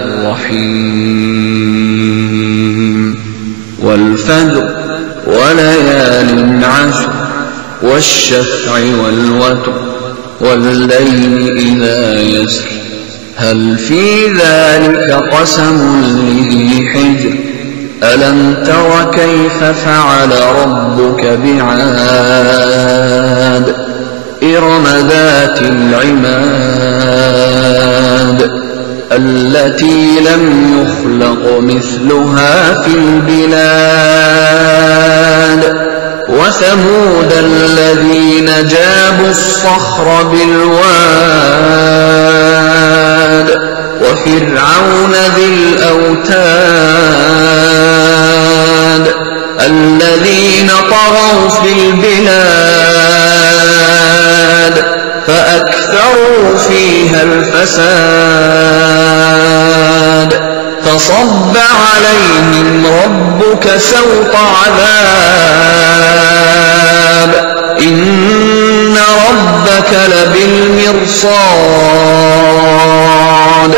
الرحيم والفجر وليال عشر والشفع والوتر والليل إذا يسر هل في ذلك قسم لذي حجر ألم تر كيف فعل ربك بعاد إرم ذات العماد التي لم يخلق مثلها في البلاد وثمود الذين جابوا الصخر بالواد وفرعون ذي الأوتاد الذين طغوا في البلاد فأكثروا فيها الفساد فصب عليهم ربك سوط عذاب إن ربك لبالمرصاد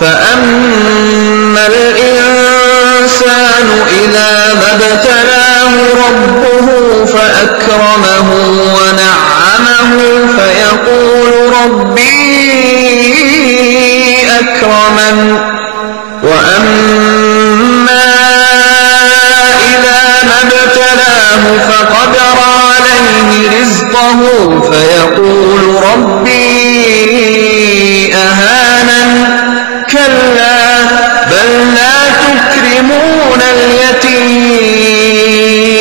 فأما الإنسان إذا ما ابتلاه ربه فأكرمه ونعمه فيقول ربي أكرمن وأما إذا ما ابتلاه فقدر عليه رزقه فيقول ربي أهانن كلا بل لا تكرمون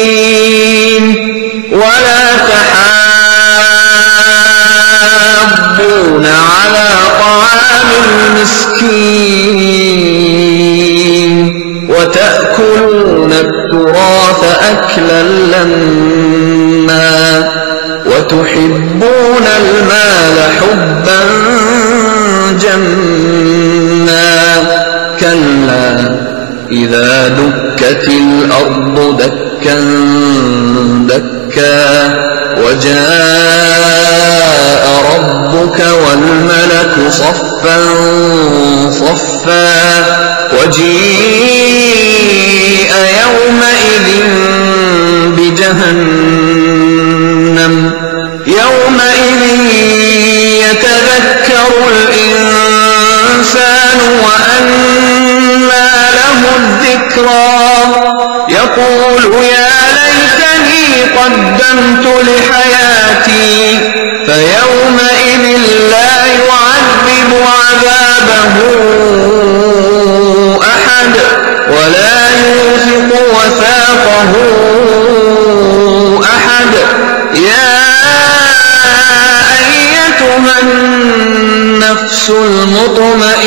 اليتيم ولا تحاضون على طعام المسكين وتأكلون التراث أكلا لما وتحبون المال حبا جما كلا إذا دكت الأرض دكا دكا وجاء ربك والملك صفا صفا وجيء يومئذ بجهنم يومئذ يتذكر الإنسان وأنى له الذكرى يقول يا ليتني قدمت لحياتي فيومئذ لا يعذب عذابه أحد ولا يوثق وثاقه أحد يا أيتها النفس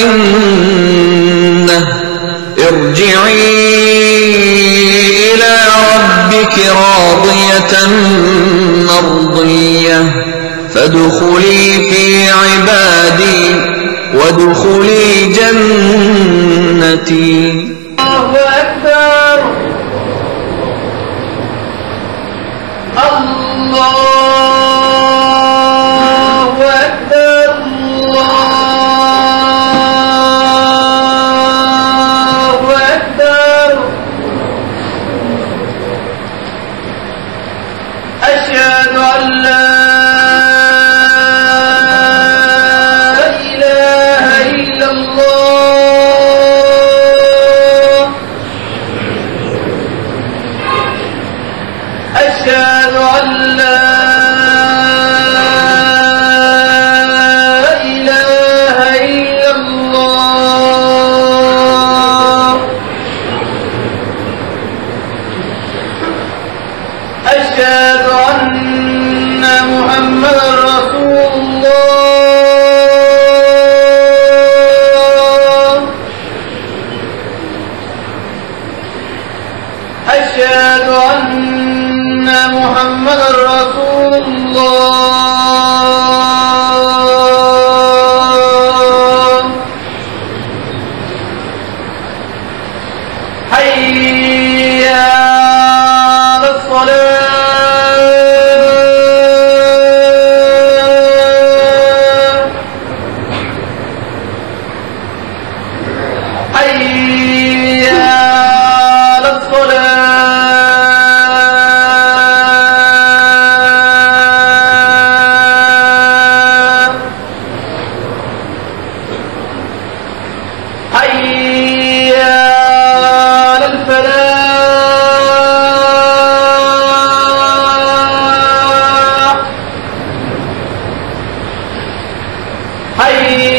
المطمئنة ارجعي إلى ربك راضية مرضية فادخلي في عبادي وادخلي جنتي. الله أكبر الله أكبر الله أكبر أشهد أن لا إله إلا الله حي على الصلاة حي على الفلاح حي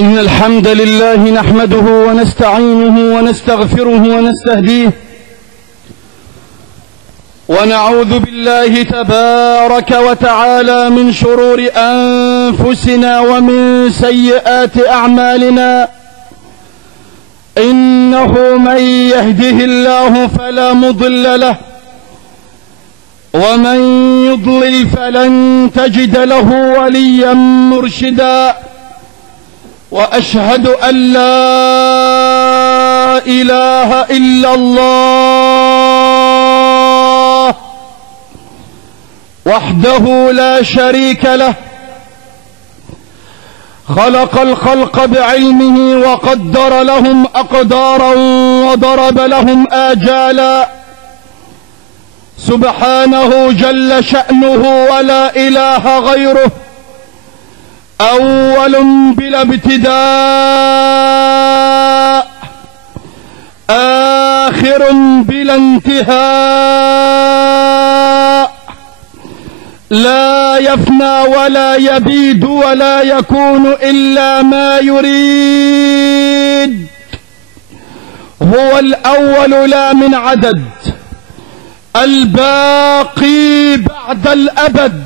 إن الحمد لله نحمده ونستعينه ونستغفره ونستهديه ونعوذ بالله تبارك وتعالى من شرور أنفسنا ومن سيئات أعمالنا. إنه من يهده الله فلا مضل له ومن يضلل فلن تجد له وليا مرشدا. وأشهد أن لا إله إلا الله وحده لا شريك له، خلق الخلق بعلمه وقدر لهم أقدارا وضرب لهم آجالا. سبحانه جل شأنه ولا إله غيره، أول بلا ابتداء، آخر بلا انتهاء، لا يفنى ولا يبيد ولا يكون إلا ما يريد. هو الأول لا من عدد، الباقي بعد الأبد،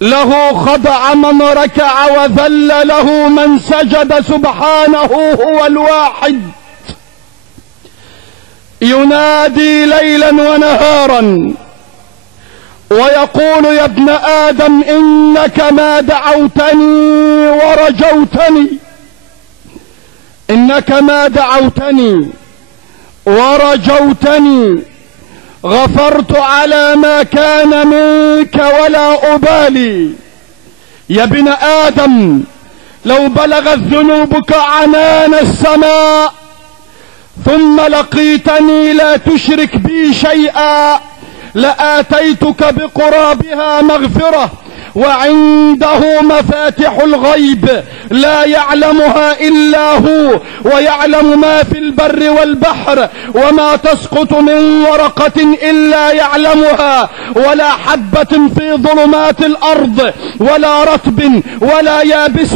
له خضع من ركع وذل له من سجد. سبحانه هو الواحد، ينادي ليلا ونهارا ويقول يا ابن آدم إنك ما دعوتني ورجوتني، إنك ما دعوتني ورجوتني غفرت على ما كان منك ولا أبالي. يا ابن آدم لو بلغت ذنوبك عنان السماء ثم لقيتني لا تشرك بي شيئا لآتيتك بقرابها مغفرة. وعنده مفاتح الغيب لا يعلمها إلا هو، ويعلم ما في البر والبحر، وما تسقط من ورقة إلا يعلمها، ولا حبة في ظلمات الأرض ولا رطب ولا يابس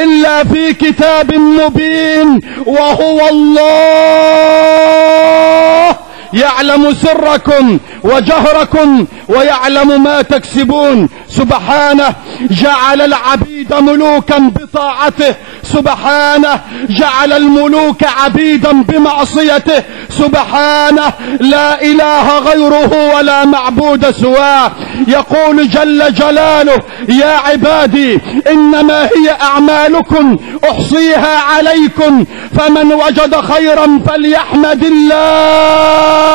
إلا في كتاب مبين. وهو الله يعلم سركم وجهركم ويعلم ما تكسبون. سبحانه جعل العبيد ملوكا بطاعته، سبحانه جعل الملوك عبيدا بمعصيته، سبحانه لا إله غيره ولا معبود سواه. يقول جل جلاله يا عبادي إنما هي أعمالكم أحصيها عليكم فمن وجد خيرا فليحمد الله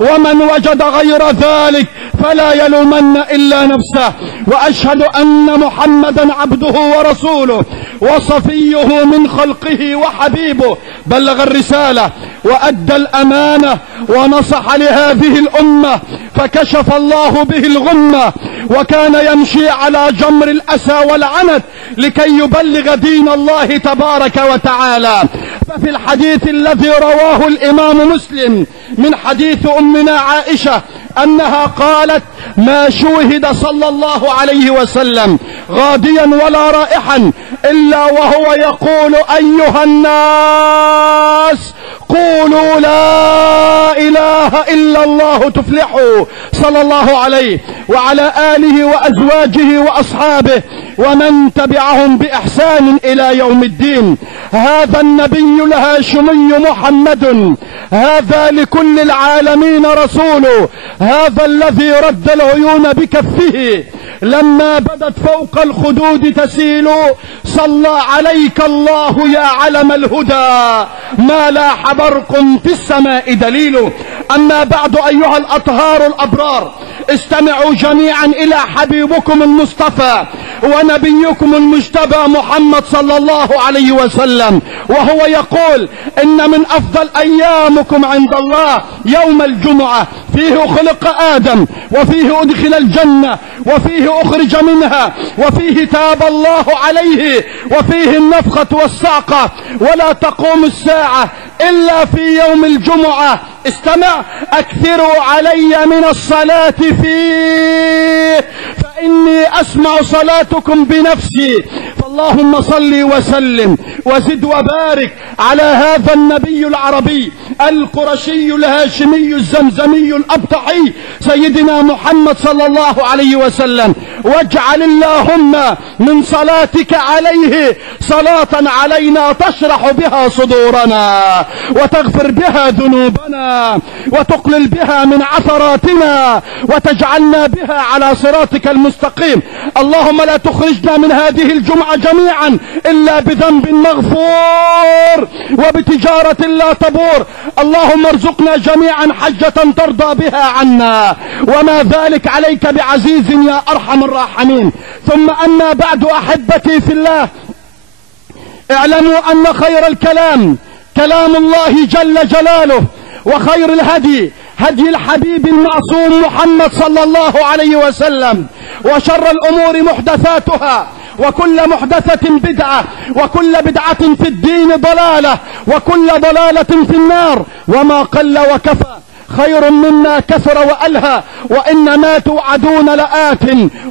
ومن وجد غير ذلك فلا يلومن إلا نفسه. وأشهد أن محمدا عبده ورسوله وصفيه من خلقه وحبيبه، بلغ الرسالة وأدى الأمانة ونصح لهذه الأمة فكشف الله به الغمة وكان يمشي على جمر الأسى والعنت لكي يبلغ دين الله تبارك وتعالى. ففي الحديث الذي رواه الإمام مسلم من حديث أمنا عائشة أنها قالت: ما شوهد صلى الله عليه وسلم غاديا ولا رائحا إلا وهو يقول: أيها الناس قولوا لا إله إلا الله تفلحوا، صلى الله عليه وعلى آله وأزواجه وأصحابه ومن تبعهم بإحسان إلى يوم الدين. هذا النبي الهاشمي محمد، هذا لكل العالمين رسوله، هذا الذي رد العيون بكفه لما بدت فوق الخدود تسيل. صلى عليك الله يا علم الهدى، ما لاح برق في السماء دليل. أما بعد أيها الأطهار الأبرار، استمعوا جميعا إلى حبيبكم المصطفى ونبيكم المجتبى محمد صلى الله عليه وسلم، وهو يقول: إن من أفضل أيامكم عند الله يوم الجمعة، فيه خلق آدم، وفيه أدخل الجنة، وفيه أخرج منها، وفيه تاب الله عليه، وفيه النفخة والصعقة، ولا تقوم الساعة إلا في يوم الجمعة. استمع: أكثروا علي من الصلاة فيه فإني أسمع صلاتكم بنفسي. فاللهم صل وسلم وزد وبارك على هذا النبي العربي القرشي الهاشمي الزمزمي الأبطحي سيدنا محمد صلى الله عليه وسلم، واجعل اللهم من صلاتك عليه صلاة علينا تشرح بها صدورنا، وتغفر بها ذنوبنا، وتقلل بها من عثراتنا، وتجعلنا بها على صراطك المستقيم. اللهم لا تخرجنا من هذه الجمعة جميعا إلا بذنب مغفور وبتجارة لا تبور. اللهم ارزقنا جميعا حجة ترضى بها عنا، وما ذلك عليك بعزيز يا أرحم الراحمين. ثم أما بعد أحبتي في الله، اعلموا أن خير الكلام كلام الله جل جلاله، وخير الهدي هدي الحبيب المعصوم محمد صلى الله عليه وسلم، وشر الأمور محدثاتها، وكل محدثة بدعة، وكل بدعة في الدين ضلالة، وكل ضلالة في النار. وما قل وكفى خير مما كثر وألهى، وإنما توعدون لآت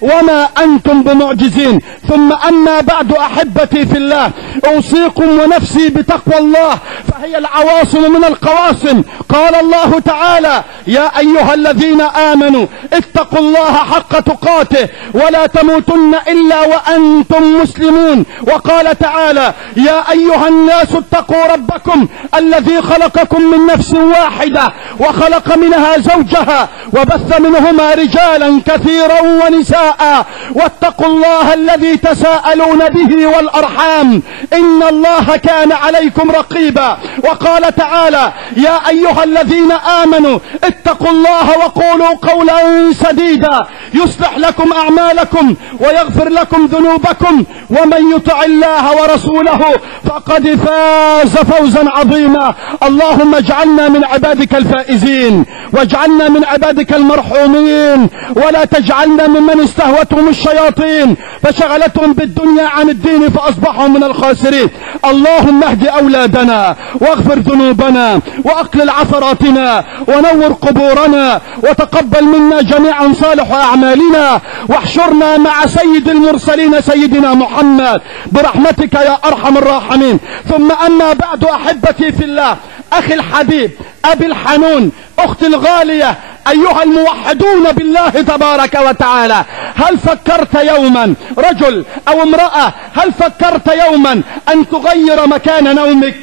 وما أنتم بمعجزين. ثم أما بعد أحبتي في الله، أوصيكم ونفسي بتقوى الله، فهي العواصم من القواسم. قال الله تعالى: يا أيها الذين آمنوا اتقوا الله حق تقاته ولا تموتن إلا وأنتم مسلمون. وقال تعالى: يا أيها الناس اتقوا ربكم الذي خلقكم من نفس واحدة وخلق منها زوجها وبث منهما رجالا كثيرا ونساء، واتقوا الله الذي تساءلون به والأرحام إن الله كان عليكم رقيبا. وقال تعالى: يا أيها الذين آمنوا اتقوا الله وقولوا قولا سديدا يصلح لكم أعمالكم ويغفر لكم ذنوبكم، ومن يطع الله ورسوله فقد فاز فوزا عظيما. اللهم اجعلنا من عبادك الفائزين، واجعلنا من عبادك المرحومين، ولا تجعلنا ممن استهوتهم الشياطين فشغلتهم بالدنيا عن الدين فأصبحوا من الخاسرين. اللهم اهد أولادنا، واغفر ذنوبنا، وأقلل عثراتنا، ونور قبورنا، وتقبل منا جميعا صالح أعمالنا، واحشرنا مع سيد المرسلين سيدنا محمد برحمتك يا أرحم الراحمين. ثم أما بعد أحبتي في الله، أخي الحبيب، أبي الحنون، أختي الغالية، أيها الموحدون بالله تبارك وتعالى، هل فكرت يوما، رجل أو امرأة، هل فكرت يوما أن تغير مكان نومك؟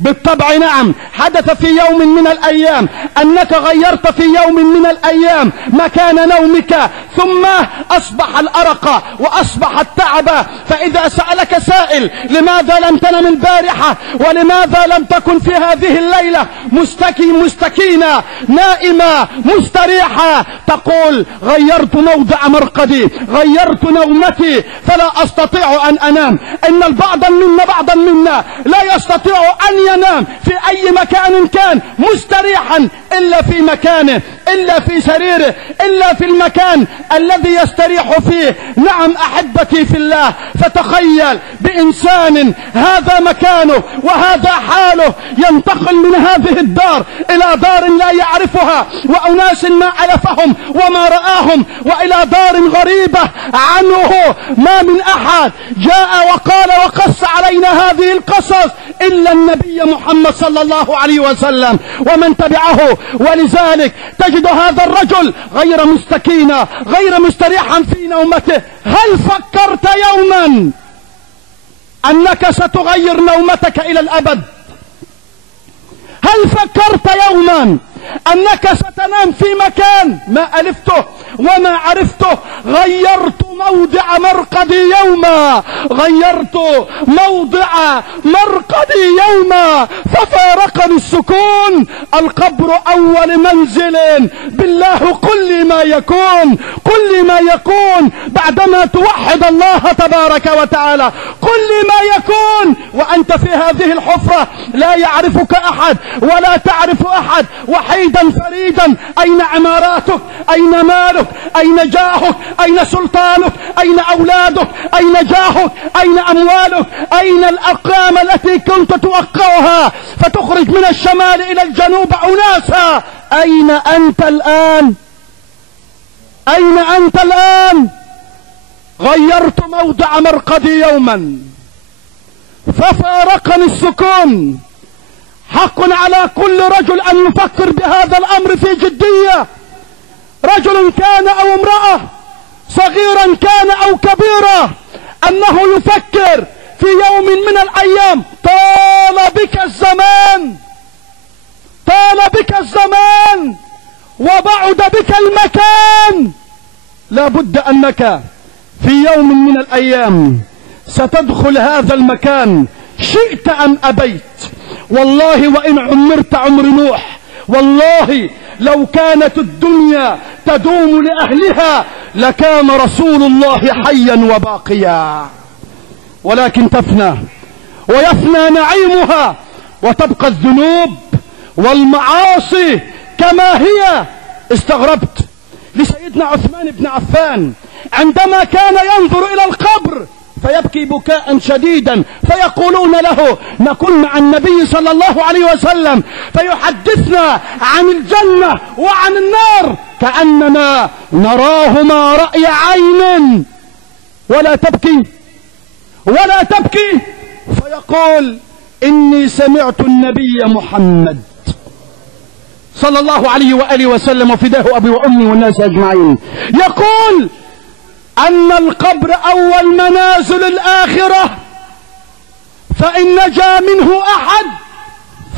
بالطبع نعم، حدث في يوم من الأيام أنك غيرت في يوم من الأيام مكان نومك، ثم أصبح الأرق وأصبح التعب. فإذا سألك سائل: لماذا لم تنم البارحة؟ ولماذا لم تكن في هذه الليلة مستكينة نائمة مستريحة؟ تقول: غيرت موضع مرقدي، غيرت نومتي، فلا أستطيع أن أنام. إن بعضا منا لا يستطيع أن ينام في أي مكان كان مستريحا إلا في مكانه. إلا في سريره، إلا في المكان الذي يستريح فيه. نعم أحبتي في الله، فتخيل بإنسان هذا مكانه وهذا حاله، ينتقل من هذه الدار إلى دار لا يعرفها وأناس ما عرفهم وما رآهم، وإلى دار غريبة عنه. ما من أحد جاء وقال وقص علينا هذه القصص إلا النبي محمد صلى الله عليه وسلم ومن تبعه. ولذلك تجد هذا الرجل غير مستكينا، غير مستريحا في نومته. هل فكرت يوما أنك ستغير نومتك إلى الأبد؟ هل فكرت يوما أنك ستنام في مكان ما ألفته وما عرفته؟ غيرت موضع مرقدي يوما، غيرت موضع مرقدي يوما، ففارقني السكون. القبر أول منزل. بالله قل لي ما يكون، قل لي ما يكون بعدما توحد الله تبارك وتعالى. قل لي ما يكون وأنت في هذه الحفرة، لا يعرفك أحد ولا تعرف أحد، وحيدا فريدا. أين عماراتك؟ أين مالك؟ أين جاهك؟ أين سلطانك؟ أين أولادك؟ أين جاهك؟ أين أموالك؟ أين الأقلام التي كنت توقعها فتخرج من الشمال إلى الجنوب أناسا؟ أين أنت الآن؟ أين أنت الآن؟ غيرت موضع مرقدي يوما ففارقني السكون. حق على كل رجل أن يفكر بهذا الأمر في جدية، رجل كان أو امرأة، صغيرا كان أو كبيرا، أنه يفكر في يوم من الأيام طال بك الزمان، طال بك الزمان وبعد بك المكان. لا بد أنك في يوم من الأيام ستدخل هذا المكان شئت أم أبيت. والله وإن عمرت عمر نوح، والله لو كانت الدنيا تدوم لأهلها لكان رسول الله حيا وباقيا، ولكن تفنى ويفنى نعيمها وتبقى الذنوب والمعاصي كما هي. استغربت لسيدنا عثمان بن عفان عندما كان ينظر إلى القبر فيبكي بكاء شديدا، فيقولون له نكون مع النبي صلى الله عليه وسلم فيحدثنا عن الجنة وعن النار كأننا نراهما رأي عين. ولا تبكي ولا تبكي، فيقول إني سمعت النبي محمد صلى الله عليه وآله وسلم وفداه أبي وأمي والناس أجمعين يقول أن القبر أول منازل الآخرة، فإن نجا منه أحد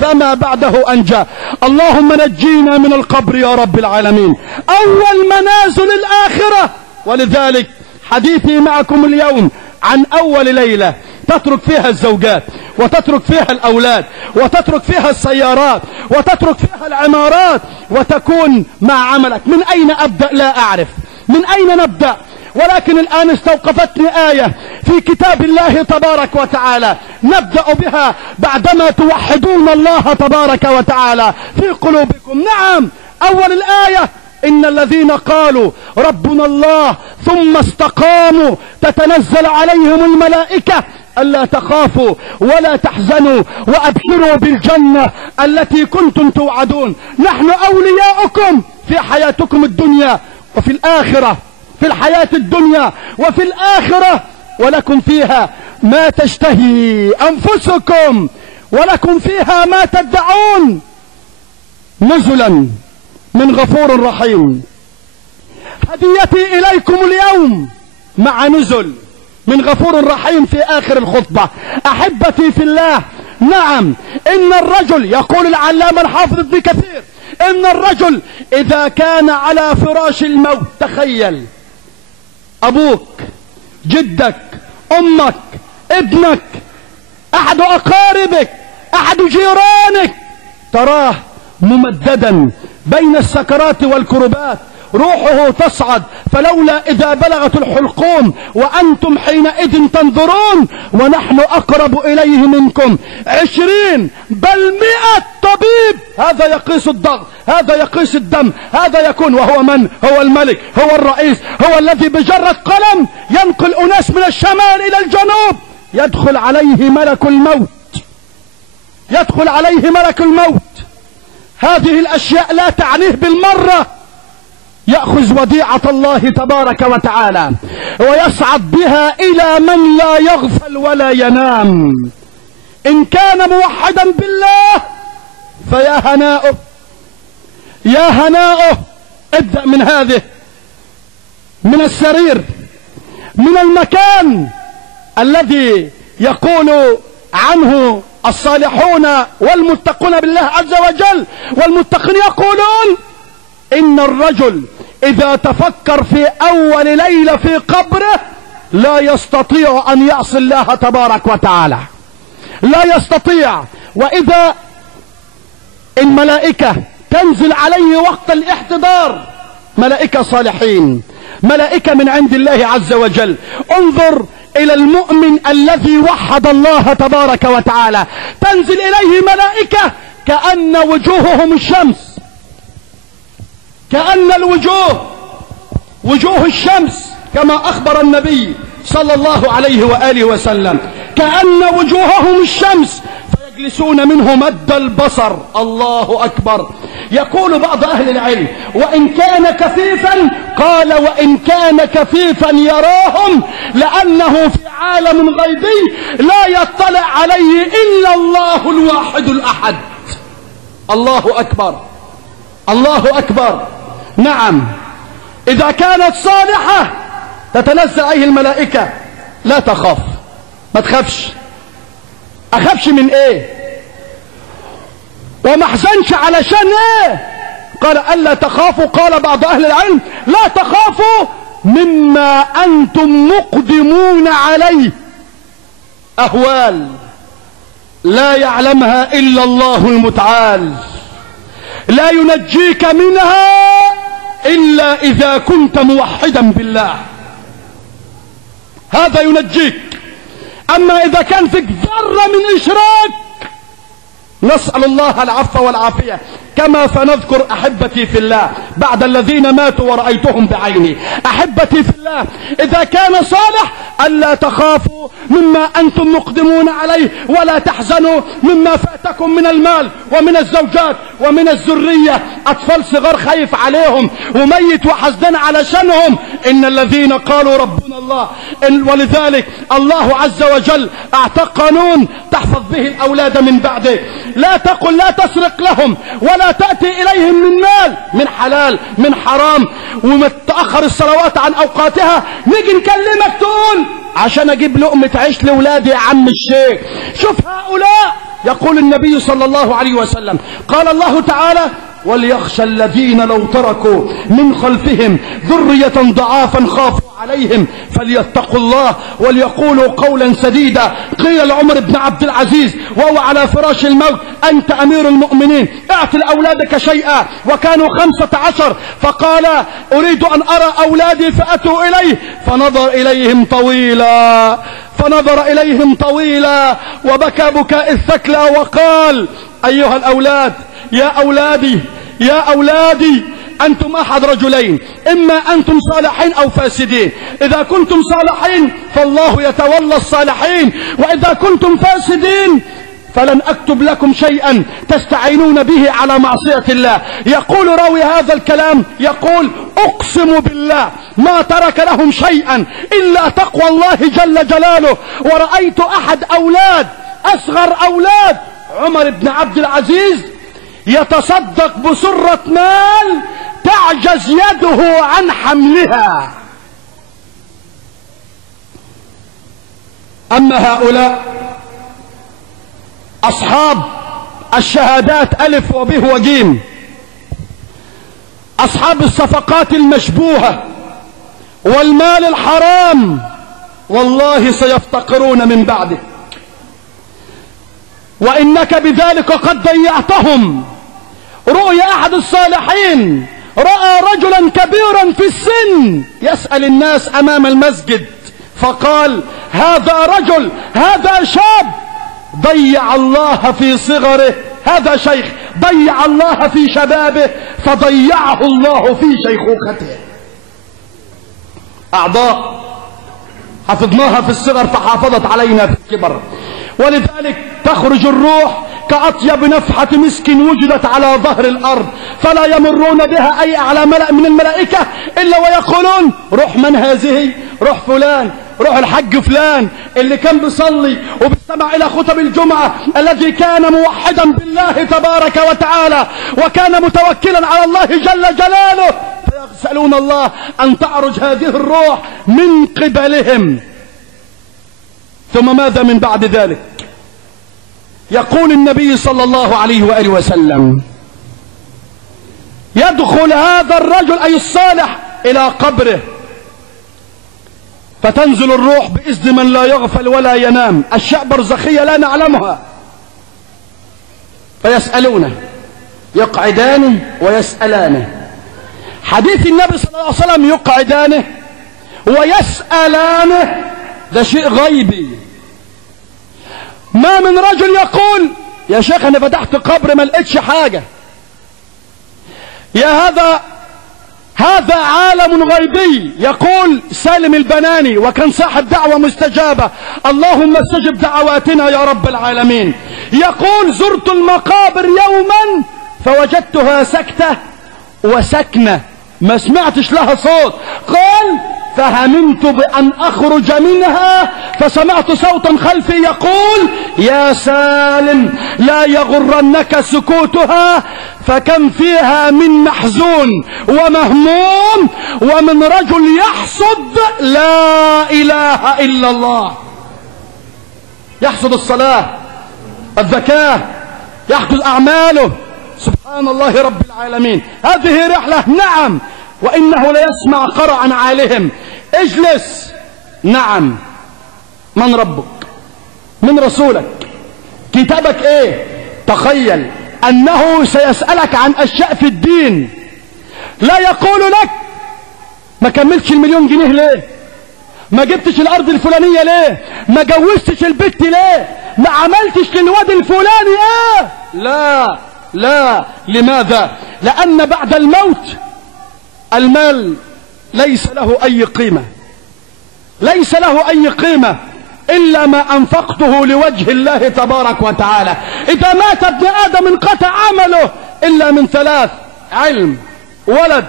فما بعده أنجى. اللهم نجينا من القبر يا رب العالمين. أول منازل الآخرة. ولذلك حديثي معكم اليوم عن أول ليلة تترك فيها الزوجات وتترك فيها الأولاد وتترك فيها السيارات وتترك فيها العمارات وتكون مع عملك. من أين أبدأ؟ لا أعرف من أين نبدأ، ولكن الآن استوقفتني آية في كتاب الله تبارك وتعالى نبدأ بها بعدما توحدون الله تبارك وتعالى في قلوبكم. نعم، أول الآية إن الذين قالوا ربنا الله ثم استقاموا تتنزل عليهم الملائكة ألا تخافوا ولا تحزنوا وأبشروا بالجنة التي كنتم توعدون. نحن أولياؤكم في حياتكم الدنيا وفي الآخرة، في الحياة الدنيا وفي الآخرة، ولكم فيها ما تشتهي أنفسكم ولكم فيها ما تدعون، نزلا من غفور رحيم. هديتي إليكم اليوم مع نزل من غفور رحيم في آخر الخطبة. أحبتي في الله، نعم، إن الرجل يقول العلامة الحافظ ابن كثير إن الرجل إذا كان على فراش الموت، تخيل أبوك، جدك، أمك، ابنك، أحد أقاربك، أحد جيرانك، تراه ممددا بين السكرات والكربات روحه تصعد، فلولا إذا بلغت الحلقوم وأنتم حينئذ تنظرون ونحن أقرب إليه منكم 20 بل 100 طبيب. هذا يقيس الضغط، هذا يقيس الدم، هذا يكون. وهو من؟ هو الملك، هو الرئيس، هو الذي بجرة قلم ينقل أناس من الشمال إلى الجنوب. يدخل عليه ملك الموت، يدخل عليه ملك الموت. هذه الأشياء لا تعنيه بالمرة. يأخذ وديعة الله تبارك وتعالى ويصعد بها إلى من لا يغفل ولا ينام. إن كان موحدا بالله فيا هناؤه، يا هناؤه. ابدأ من هذه، من السرير، من المكان الذي يقول عنه الصالحون والمتقون بالله عز وجل. والمتقين يقولون إن الرجل إذا تفكر في أول ليلة في قبره لا يستطيع أن يعصي الله تبارك وتعالى، لا يستطيع. وإذا الملائكة تنزل عليه وقت الاحتضار، ملائكة صالحين، ملائكة من عند الله عز وجل. انظر إلى المؤمن الذي وحد الله تبارك وتعالى، تنزل إليه ملائكة كأن وجوههم الشمس، كأن الوجوه وجوه الشمس، كما أخبر النبي صلى الله عليه وآله وسلم، كأن وجوههم الشمس، فيجلسون منه مد البصر. الله أكبر. يقول بعض أهل العلم وإن كان كثيفا، قال وإن كان كثيفا يراهم، لأنه في عالم غيبي لا يطلع عليه إلا الله الواحد الأحد. الله أكبر، الله أكبر. نعم، إذا كانت صالحة تتنزل عليه الملائكة. لا تخاف، ما تخافش. أخافش من إيه؟ وما احزنش علشان إيه؟ قال ألا تخافوا. قال بعض أهل العلم لا تخافوا مما أنتم مقدمون عليه، أهوال لا يعلمها إلا الله المتعال، لا ينجيك منها إلا إذا كنت موحدا بالله، هذا ينجيك. أما إذا كان فيك ذرة من إشراك، نسأل الله العفو والعافية. كما فنذكر أحبتي في الله بعد الذين ماتوا ورأيتهم بعيني. أحبتي في الله، إذا كان صالح ألا تخافوا مما أنتم مقدمون عليه، ولا تحزنوا مما فاتكم من المال ومن الزوجات ومن الذرية. أطفال صغار خايف عليهم وميت وحزن علشانهم. إن الذين قالوا ربنا الله، ولذلك الله عز وجل أعطى قانون تحفظ به الأولاد من بعده. لا تقل لا تسرق لهم، ولا تأتي إليهم من مال، من حلال من حرام، وما تأخر الصلوات عن أوقاتها. نيجي نكلمك تقول عشان أجيب لقمة عيش لأولادي يا عم الشيخ. شوف هؤلاء، يقول النبي صلى الله عليه وسلم، قال الله تعالى وليخشى الذين لو تركوا من خلفهم ذرية ضعافا خافوا عليهم فليتقوا الله وليقولوا قولا سديدا. قيل لعمر بن عبد العزيز وهو على فراش الموت أنت أمير المؤمنين اعط لأولادك شيئا، وكانوا 15، فقال أريد أن أرى أولادي فأتوا إليه، فنظر إليهم طويلا وبكى بكاء الثكلى وقال أيها الأولاد، يا أولادي أنتم أحد رجلين، إما أنتم صالحين أو فاسدين. إذا كنتم صالحين فالله يتولى الصالحين، وإذا كنتم فاسدين فلن أكتب لكم شيئا تستعينون به على معصية الله. يقول راوي هذا الكلام، يقول أقسم بالله ما ترك لهم شيئا إلا تقوى الله جل جلاله. ورأيت أحد أصغر أولاد عمر بن عبد العزيز يتصدق بسرة مال تعجز يده عن حملها. أما هؤلاء أصحاب الشهادات ألف وبه وجيم، أصحاب الصفقات المشبوهة والمال الحرام، والله سيفتقرون من بعدك، وإنك بذلك قد ضيعتهم. رؤيا أحد الصالحين رأى رجلا كبيرا في السن يسأل الناس أمام المسجد، فقال: هذا رجل، هذا شاب ضيع الله في صغره، هذا شيخ ضيع الله في شبابه فضيعه الله في شيخوخته. أعضاء حفظناها في الصغر فحافظت علينا في الكبر، ولذلك تخرج الروح كأطيب نفحة مسك وجدت على ظهر الأرض، فلا يمرون بها أي أعلى ملأ من الملائكة إلا ويقولون: روح من هذه؟ روح فلان، روح الحج فلان اللي كان بيصلي وبيستمع إلى خطب الجمعة، الذي كان موحدا بالله تبارك وتعالى وكان متوكلا على الله جل جلاله. فيسألون الله أن تعرج هذه الروح من قبلهم. ثم ماذا من بعد ذلك؟ يقول النبي صلى الله عليه وآله وسلم: يدخل هذا الرجل أي الصالح إلى قبره، فتنزل الروح بإذن من لا يغفل ولا ينام، أشياء برزخية لا نعلمها. فيسألونه، يقعدانه ويسألانه. حديث النبي صلى الله عليه وسلم يقعدانه ويسألانه ده شيء غيبي. ما من رجل يقول: يا شيخ أنا فتحت قبر ما لقيتش حاجة. يا هذا عالم غيبي. يقول سالم البناني وكان صاحب دعوة مستجابة: اللهم استجب دعواتنا يا رب العالمين. يقول: زرت المقابر يوما فوجدتها سكتة وسكنة، ما سمعتش لها صوت. قال: فهممت بأن أخرج منها فسمعت صوتا خلفي يقول: يا سالم لا يغرنك سكوتها، فكم فيها من محزون ومهموم ومن رجل يحصد لا إله إلا الله، يحصد الصلاة، الزكاة، يحصد أعماله. سبحان الله رب العالمين. هذه رحلة، نعم، وإنه ليسمع قرعا عالهم. اجلس. نعم. من ربك؟ من رسولك؟ كتابك ايه؟ تخيل أنه سيسألك عن أشياء في الدين. لا يقول لك: ما كملتش $1,000,000 ليه؟ ما جبتش الأرض الفلانية ليه؟ ما جوزتش البت ليه؟ ما عملتش للواد الفلاني ايه؟ لا لا. لماذا؟ لأن بعد الموت المال ليس له أي قيمة، ليس له أي قيمة إلا ما أنفقته لوجه الله تبارك وتعالى. إذا مات ابن آدم انقطع عمله إلا من 3: علم، ولد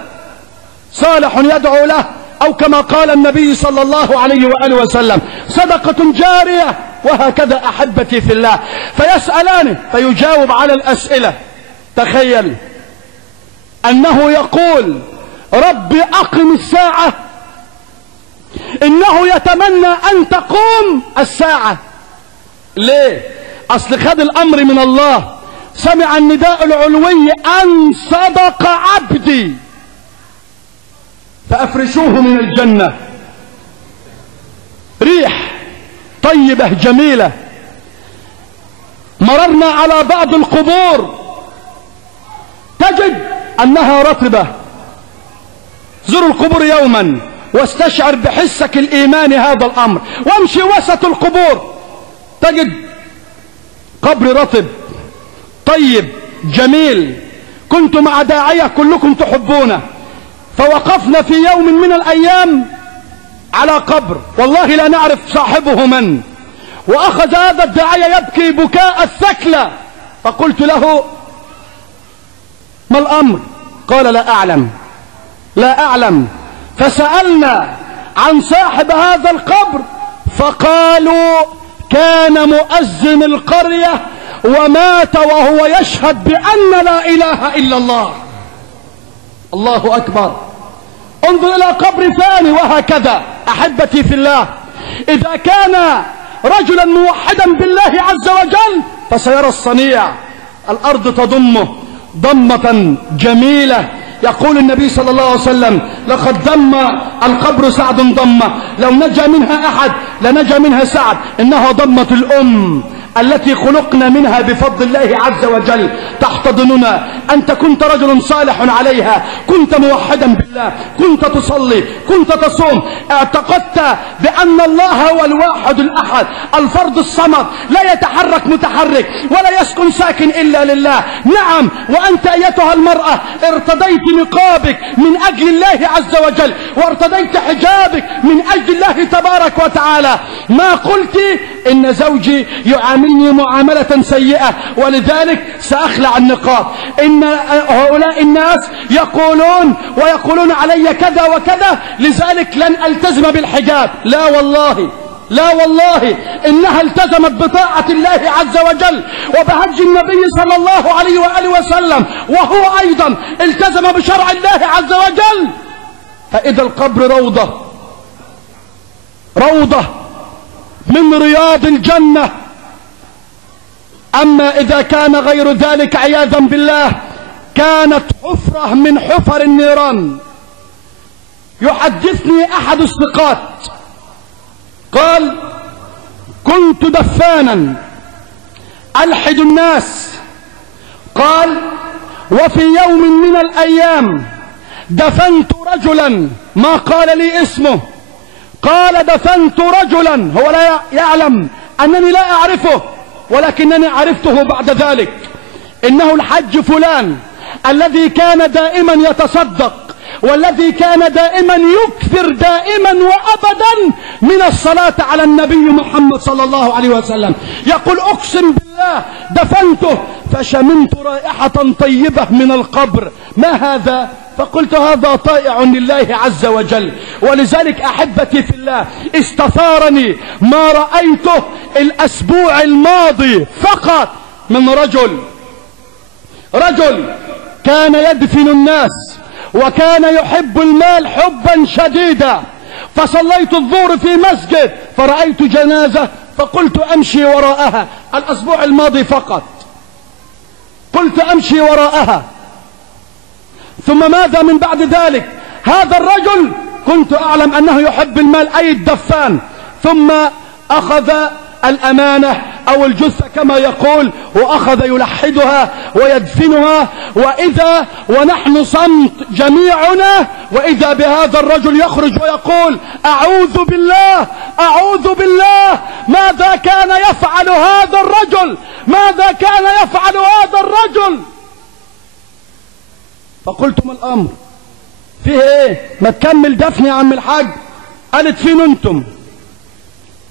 صالح يدعو له، أو كما قال النبي صلى الله عليه وآله وسلم: صدقة جارية. وهكذا أحبتي في الله. فيسألانه فيجاوب على الأسئلة. تخيل أنه يقول: ربي أقم الساعة، إنه يتمنى أن تقوم الساعة. ليه؟ أصل خد الأمر من الله، سمع النداء العلوي أن صدق عبدي فأفرشوه من الجنة. ريح طيبة جميلة. مررنا على بعض القبور تجد أنها رطبة. زر القبور يوما واستشعر بحسك الإيمان هذا الأمر، وامشي وسط القبور تجد قبر رطب طيب جميل. كنت مع داعية كلكم تحبونه، فوقفنا في يوم من الأيام على قبر، والله لا نعرف صاحبه من، وأخذ هذا الداعية يبكي بكاء الثكلى. فقلت له: ما الأمر؟ قال: لا أعلم لا أعلم. فسألنا عن صاحب هذا القبر فقالوا: كان مؤذن القرية ومات وهو يشهد بأن لا إله إلا الله. الله أكبر. انظر إلى قبر ثاني. وهكذا أحبتي في الله، إذا كان رجلا موحدا بالله عز وجل فسيرى الصنيع، الأرض تضمه ضمة جميلة. يقول النبي صلى الله عليه وسلم: لقد ضم القبر سعد ضمة، لو نجا منها أحد لنجا منها سعد، إنها ضمة الأم التي خلقنا منها بفضل الله عز وجل تحتضننا. أنت كنت رجل صالح عليها، كنت موحدا بالله، كنت تصلي، كنت تصوم، اعتقدت بأن الله هو الواحد الأحد الفرد الصمد، لا يتحرك متحرك ولا يسكن ساكن إلا لله. نعم، وأنت أيتها المرأة ارتديت نقابك من أجل الله عز وجل، وارتديت حجابك من أجل الله تبارك وتعالى. ما قلت إن زوجي يعاملني معاملة سيئة ولذلك سأخلع النقاب. إن هؤلاء الناس يقولون علي كذا وكذا لذلك لن ألتزم بالحجاب. لا والله، لا والله، إنها التزمت بطاعة الله عز وجل وبهدي النبي صلى الله عليه وآله وسلم، وهو أيضا التزم بشرع الله عز وجل. فإذا القبر روضة من رياض الجنة. أما إذا كان غير ذلك عياذا بالله كانت حفرة من حفر النيران. يحدثني أحد الثقات قال: كنت دفانا ألحد الناس. قال: وفي يوم من الأيام دفنت رجلا، ما قال لي اسمه، قال: دفنت رجلا هو لا يعلم أنني لا أعرفه ولكنني عرفته بعد ذلك، إنه الحج فلان الذي كان دائما يتصدق والذي كان دائما يكثر دائما وأبدا من الصلاة على النبي محمد صلى الله عليه وسلم. يقول: أقسم بالله دفنته فشممت رائحة طيبة من القبر. ما هذا؟ فقلت: هذا طائع لله عز وجل. ولذلك أحبتي في الله استثارني ما رأيته الأسبوع الماضي فقط من رجل كان يدفن الناس وكان يحب المال حبا شديدا. فصليت الظهر في مسجد فرأيت جنازة فقلت أمشي وراءها. الأسبوع الماضي فقط قلت أمشي وراءها. ثم ماذا من بعد ذلك؟ هذا الرجل كنت أعلم أنه يحب المال أي الدفان، ثم أخذ الأمانة أو الجثة كما يقول وأخذ يلحدها ويدفنها. وإذا ونحن صمت جميعنا وإذا بهذا الرجل يخرج ويقول: أعوذ بالله، أعوذ بالله، ماذا كان يفعل هذا الرجل؟ ماذا كان يفعل هذا الرجل؟ فقلت: ما الأمر؟ فيه ايه؟ ما تكمل دفن يا عم الحاج. قالت: فين انتم؟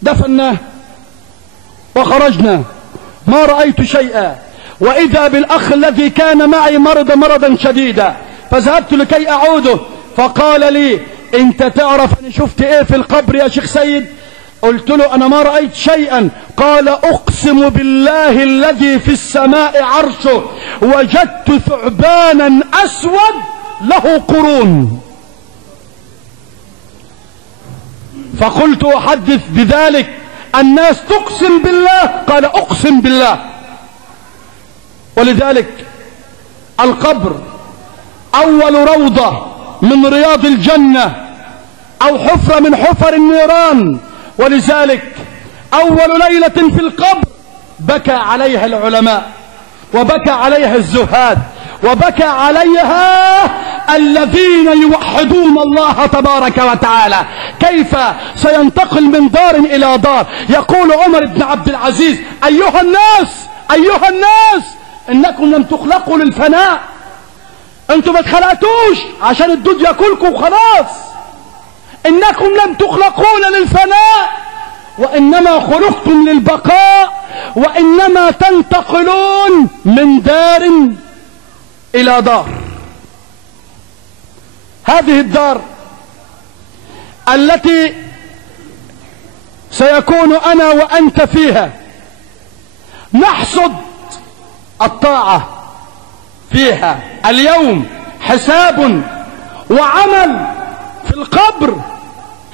دفناه وخرجنا ما رأيت شيئا، وإذا بالأخ الذي كان معي مرضا شديدا، فذهبت لكي أعوده فقال لي: انت تعرف أنا شفت ايه في القبر يا شيخ سيد؟ قلت له: أنا ما رأيت شيئا. قال: أقسم بالله الذي في السماء عرشه وجدت ثعبانا أسود له قرون. فقلت: أحدث بذلك الناس تقسم بالله؟ قال: أقسم بالله. ولذلك القبر أول روضة من رياض الجنة أو حفرة من حفر النيران. ولذلك أول ليلة في القبر بكى عليها العلماء وبكى عليها الزهاد وبكى عليها الذين يوحدون الله تبارك وتعالى. كيف سينتقل من دار إلى دار؟ يقول عمر بن عبد العزيز: أيها الناس إنكم لم تخلقوا للفناء. أنتم ما اتخلقتوش عشان الدود ياكلكم وخلاص. إنكم لم تخلقون للفناء وإنما خلقتم للبقاء، وإنما تنتقلون من دار إلى دار. هذه الدار التي سيكون أنا وأنت فيها نحصد الطاعة فيها. اليوم حساب وعمل، في القبر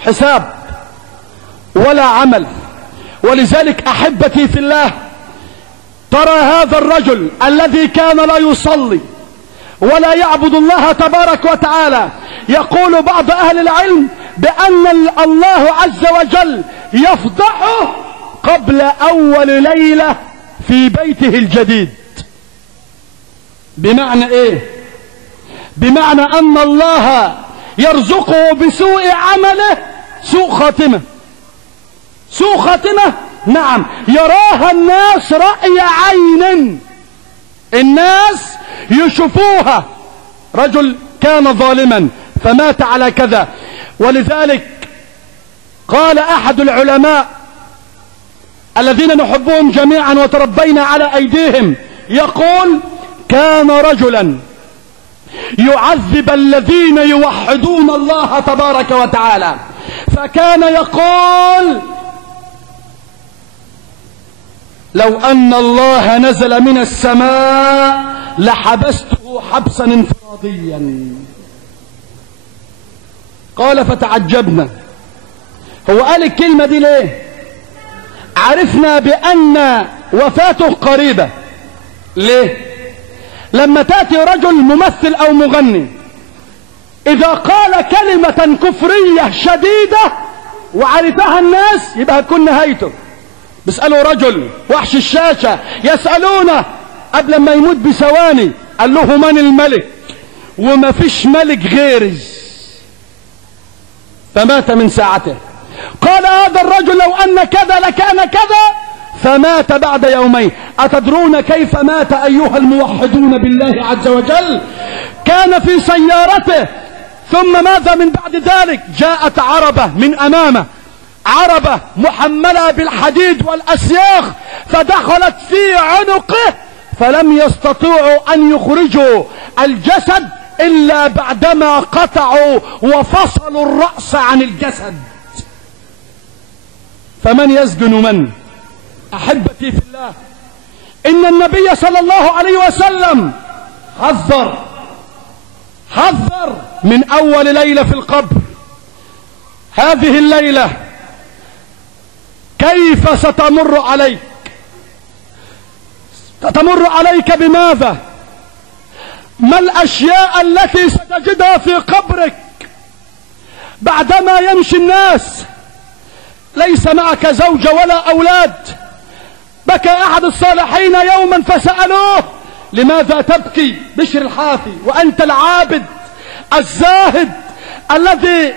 حساب ولا عمل. ولذلك أحبتي في الله، ترى هذا الرجل الذي كان لا يصلي ولا يعبد الله تبارك وتعالى، يقول بعض أهل العلم بأن الله عز وجل يفضحه قبل أول ليلة في بيته الجديد. بمعنى ايه؟ بمعنى ان الله يرزقه بسوء عمله سوء خاتمة. سوء خاتمة، نعم، يراها الناس رأي عين، الناس يشوفوها. رجل كان ظالما فمات على كذا. ولذلك قال احد العلماء الذين نحبهم جميعا وتربينا على ايديهم، يقول: كان رجلا يعذب الذين يوحدون الله تبارك وتعالى، فكان يقول: لو ان الله نزل من السماء لحبسته حبسا انفراديا. قال: فتعجبنا. هو قال الكلمة دي ليه؟ عرفنا بأن وفاته قريبة. ليه؟ لما تأتي رجل ممثل أو مغني إذا قال كلمة كفرية شديدة وعرفها الناس يبقى هتكون نهايته. بيسألوا رجل وحش الشاشة، يسألونه قبل ما يموت بثواني، قال له: من الملك؟ وما فيش ملك غيري. فمات من ساعته. قال: هذا الرجل لو أن كذا لكان كذا، فمات بعد يومين. أتدرون كيف مات أيها الموحدون بالله عز وجل؟ كان في سيارته، ثم ماذا من بعد ذلك؟ جاءت عربة من أمامه، عربة محملة بالحديد والأسياخ، فدخلت في عنقه، فلم يستطيعوا أن يخرجوا الجسد إلا بعدما قطعوا وفصلوا الرأس عن الجسد. فمن يسجن من؟ أحبتي في الله، إن النبي صلى الله عليه وسلم حذر من أول ليلة في القبر. هذه الليلة كيف ستمر عليك؟ ستمر عليك بماذا؟ ما الأشياء التي ستجدها في قبرك بعدما يمشي الناس؟ ليس معك زوجة ولا أولاد. بكى أحد الصالحين يوما فسألوه: لماذا تبكي بشر الحافي وأنت العابد الزاهد الذي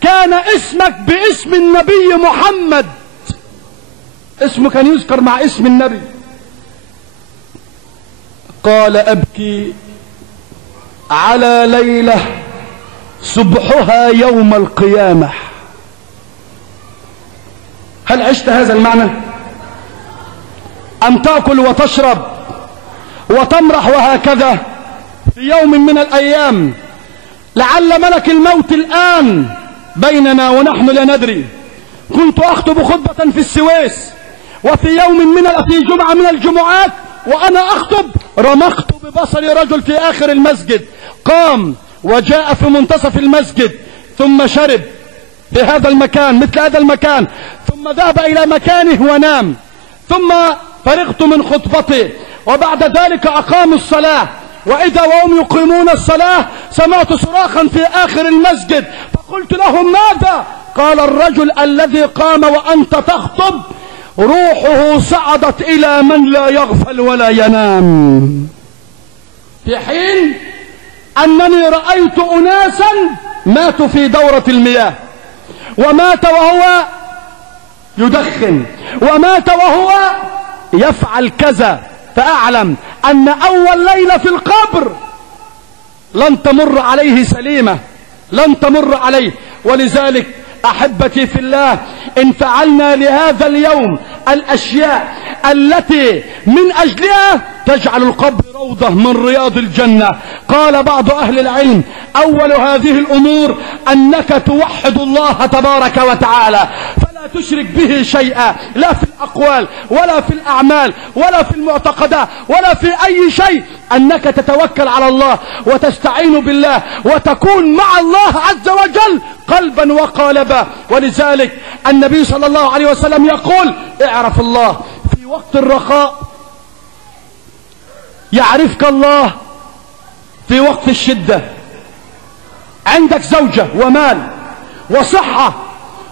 كان اسمك باسم النبي محمد، اسمه كان يذكر مع اسم النبي؟ قال: أبكي على ليلة صبحها يوم القيامة. هل عشت هذا المعنى؟ أم تأكل وتشرب وتمرح وهكذا في يوم من الأيام؟ لعل ملك الموت الآن بيننا ونحن لا ندري. كنت أخطب خطبة في السويس، وفي يوم في جمعة من الجمعات وأنا أخطب رمقت ببصري رجل في آخر المسجد، قام وجاء في منتصف المسجد، ثم شرب في هذا المكان مثل هذا المكان، ثم ذهب إلى مكانه ونام. ثم فرغت من خطبتي، وبعد ذلك أقاموا الصلاة، وإذا وهم يقيمون الصلاة سمعت صراخا في آخر المسجد، فقلت لهم: ماذا؟ قال: الرجل الذي قام وأنت تخطب روحه صعدت إلى من لا يغفل ولا ينام. في حين أنني رأيت أناسا ماتوا في دورة المياه، ومات وهو يدخن، ومات وهو يفعل كذا. فأعلم أن أول ليلة في القبر لن تمر عليه سليمة، لن تمر عليه. ولذلك أحبتي في الله، إن فعلنا لهذا اليوم الأشياء التي من أجلها تجعل القبر روضة من رياض الجنة. قال بعض أهل العلم: أول هذه الأمور أنك توحد الله تبارك وتعالى، فلا تشرك به شيئا، لا في الأقوال ولا في الأعمال ولا في المعتقدات ولا في أي شيء، أنك تتوكل على الله وتستعين بالله وتكون مع الله عز وجل قلبا وقالبا. ولذلك النبي صلى الله عليه وسلم يقول: اعرف الله في وقت الرخاء، يعرفك الله في وقت الشدة. عندك زوجة ومال وصحة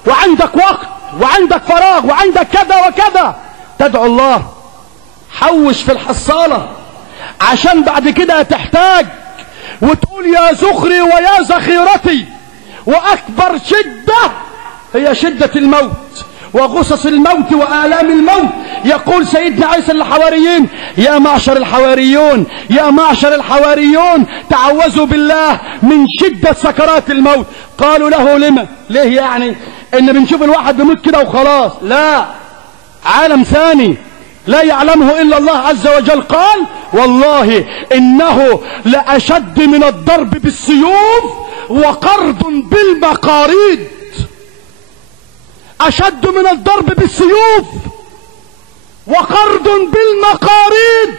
وعندك وقت وعندك فراغ وعندك كذا وكذا، تدعو الله حوش في الحصالة عشان بعد كده تحتاج وتقول يا زخري ويا ذخيرتي. وأكبر شدة هي شدة الموت وغصص الموت وآلام الموت. يقول سيدنا عيسى للحواريين: يا معشر الحواريون، يا معشر الحواريون، تعوذوا بالله من شدة سكرات الموت. قالوا له: لما؟ ليه يعني؟ ان بنشوف الواحد بيموت كده وخلاص؟ لا، عالم ثاني لا يعلمه إلا الله عز وجل. قال: والله إنه لأشد من الضرب بالسيوف وقرض بالمقاريد. أشد من الضرب بالسيوف وقرض بالمقاريد.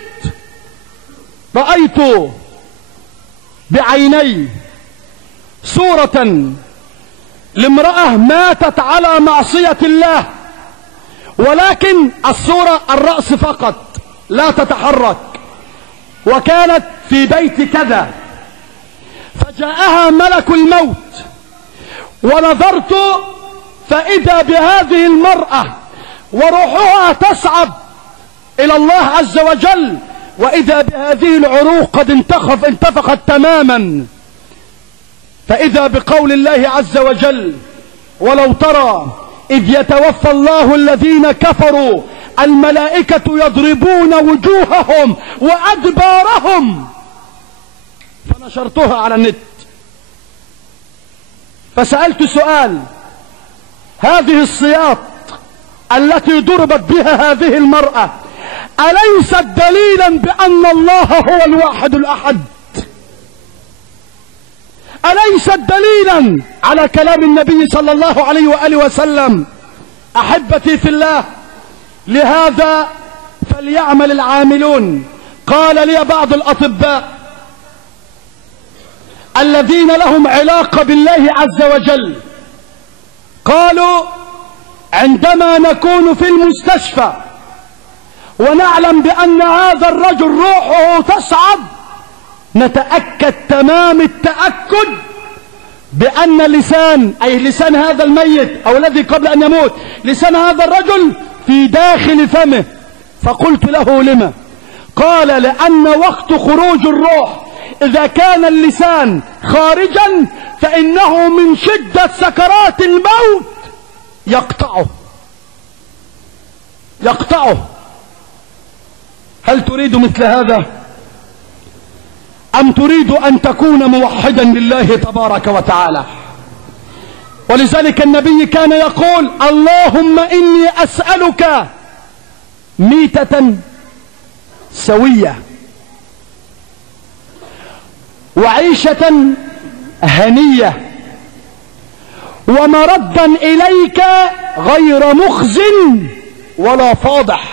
رأيت بعيني صورة لامرأة ماتت على معصية الله، ولكن الصورة الرأس فقط لا تتحرك، وكانت في بيت كذا، فجاءها ملك الموت ونظرت فإذا بهذه المرأة وروحها تصعد إلى الله عز وجل، وإذا بهذه العروق قد انتفخت تماما. فإذا بقول الله عز وجل: ولو ترى إذ يتوفى الله الذين كفروا الملائكة يضربون وجوههم وأدبارهم. فنشرتها على النت فسألت سؤال: هذه السياط التي ضربت بها هذه المرأة أليست دليلا بأن الله هو الواحد الأحد؟ أليست دليلا على كلام النبي صلى الله عليه وآله وسلم؟ أحبتي في الله، لهذا فليعمل العاملون. قال لي بعض الأطباء الذين لهم علاقة بالله عز وجل، قالوا: عندما نكون في المستشفى ونعلم بأن هذا الرجل روحه تصعد، نتأكد تمام التأكد بأن لسان، أي لسان هذا الميت أو الذي قبل أن يموت، لسان هذا الرجل في داخل فمه. فقلت له: لما؟ قال: لأن وقت خروج الروح إذا كان اللسان خارجا فإنه من شدة سكرات الموت يقطعه. هل تريد مثل هذا؟ أم تريد أن تكون موحدا لله تبارك وتعالى؟ ولذلك النبي كان يقول: اللهم إني أسألك ميتة سوية وعيشة هنية ومردا إليك غير مخز ولا فاضح.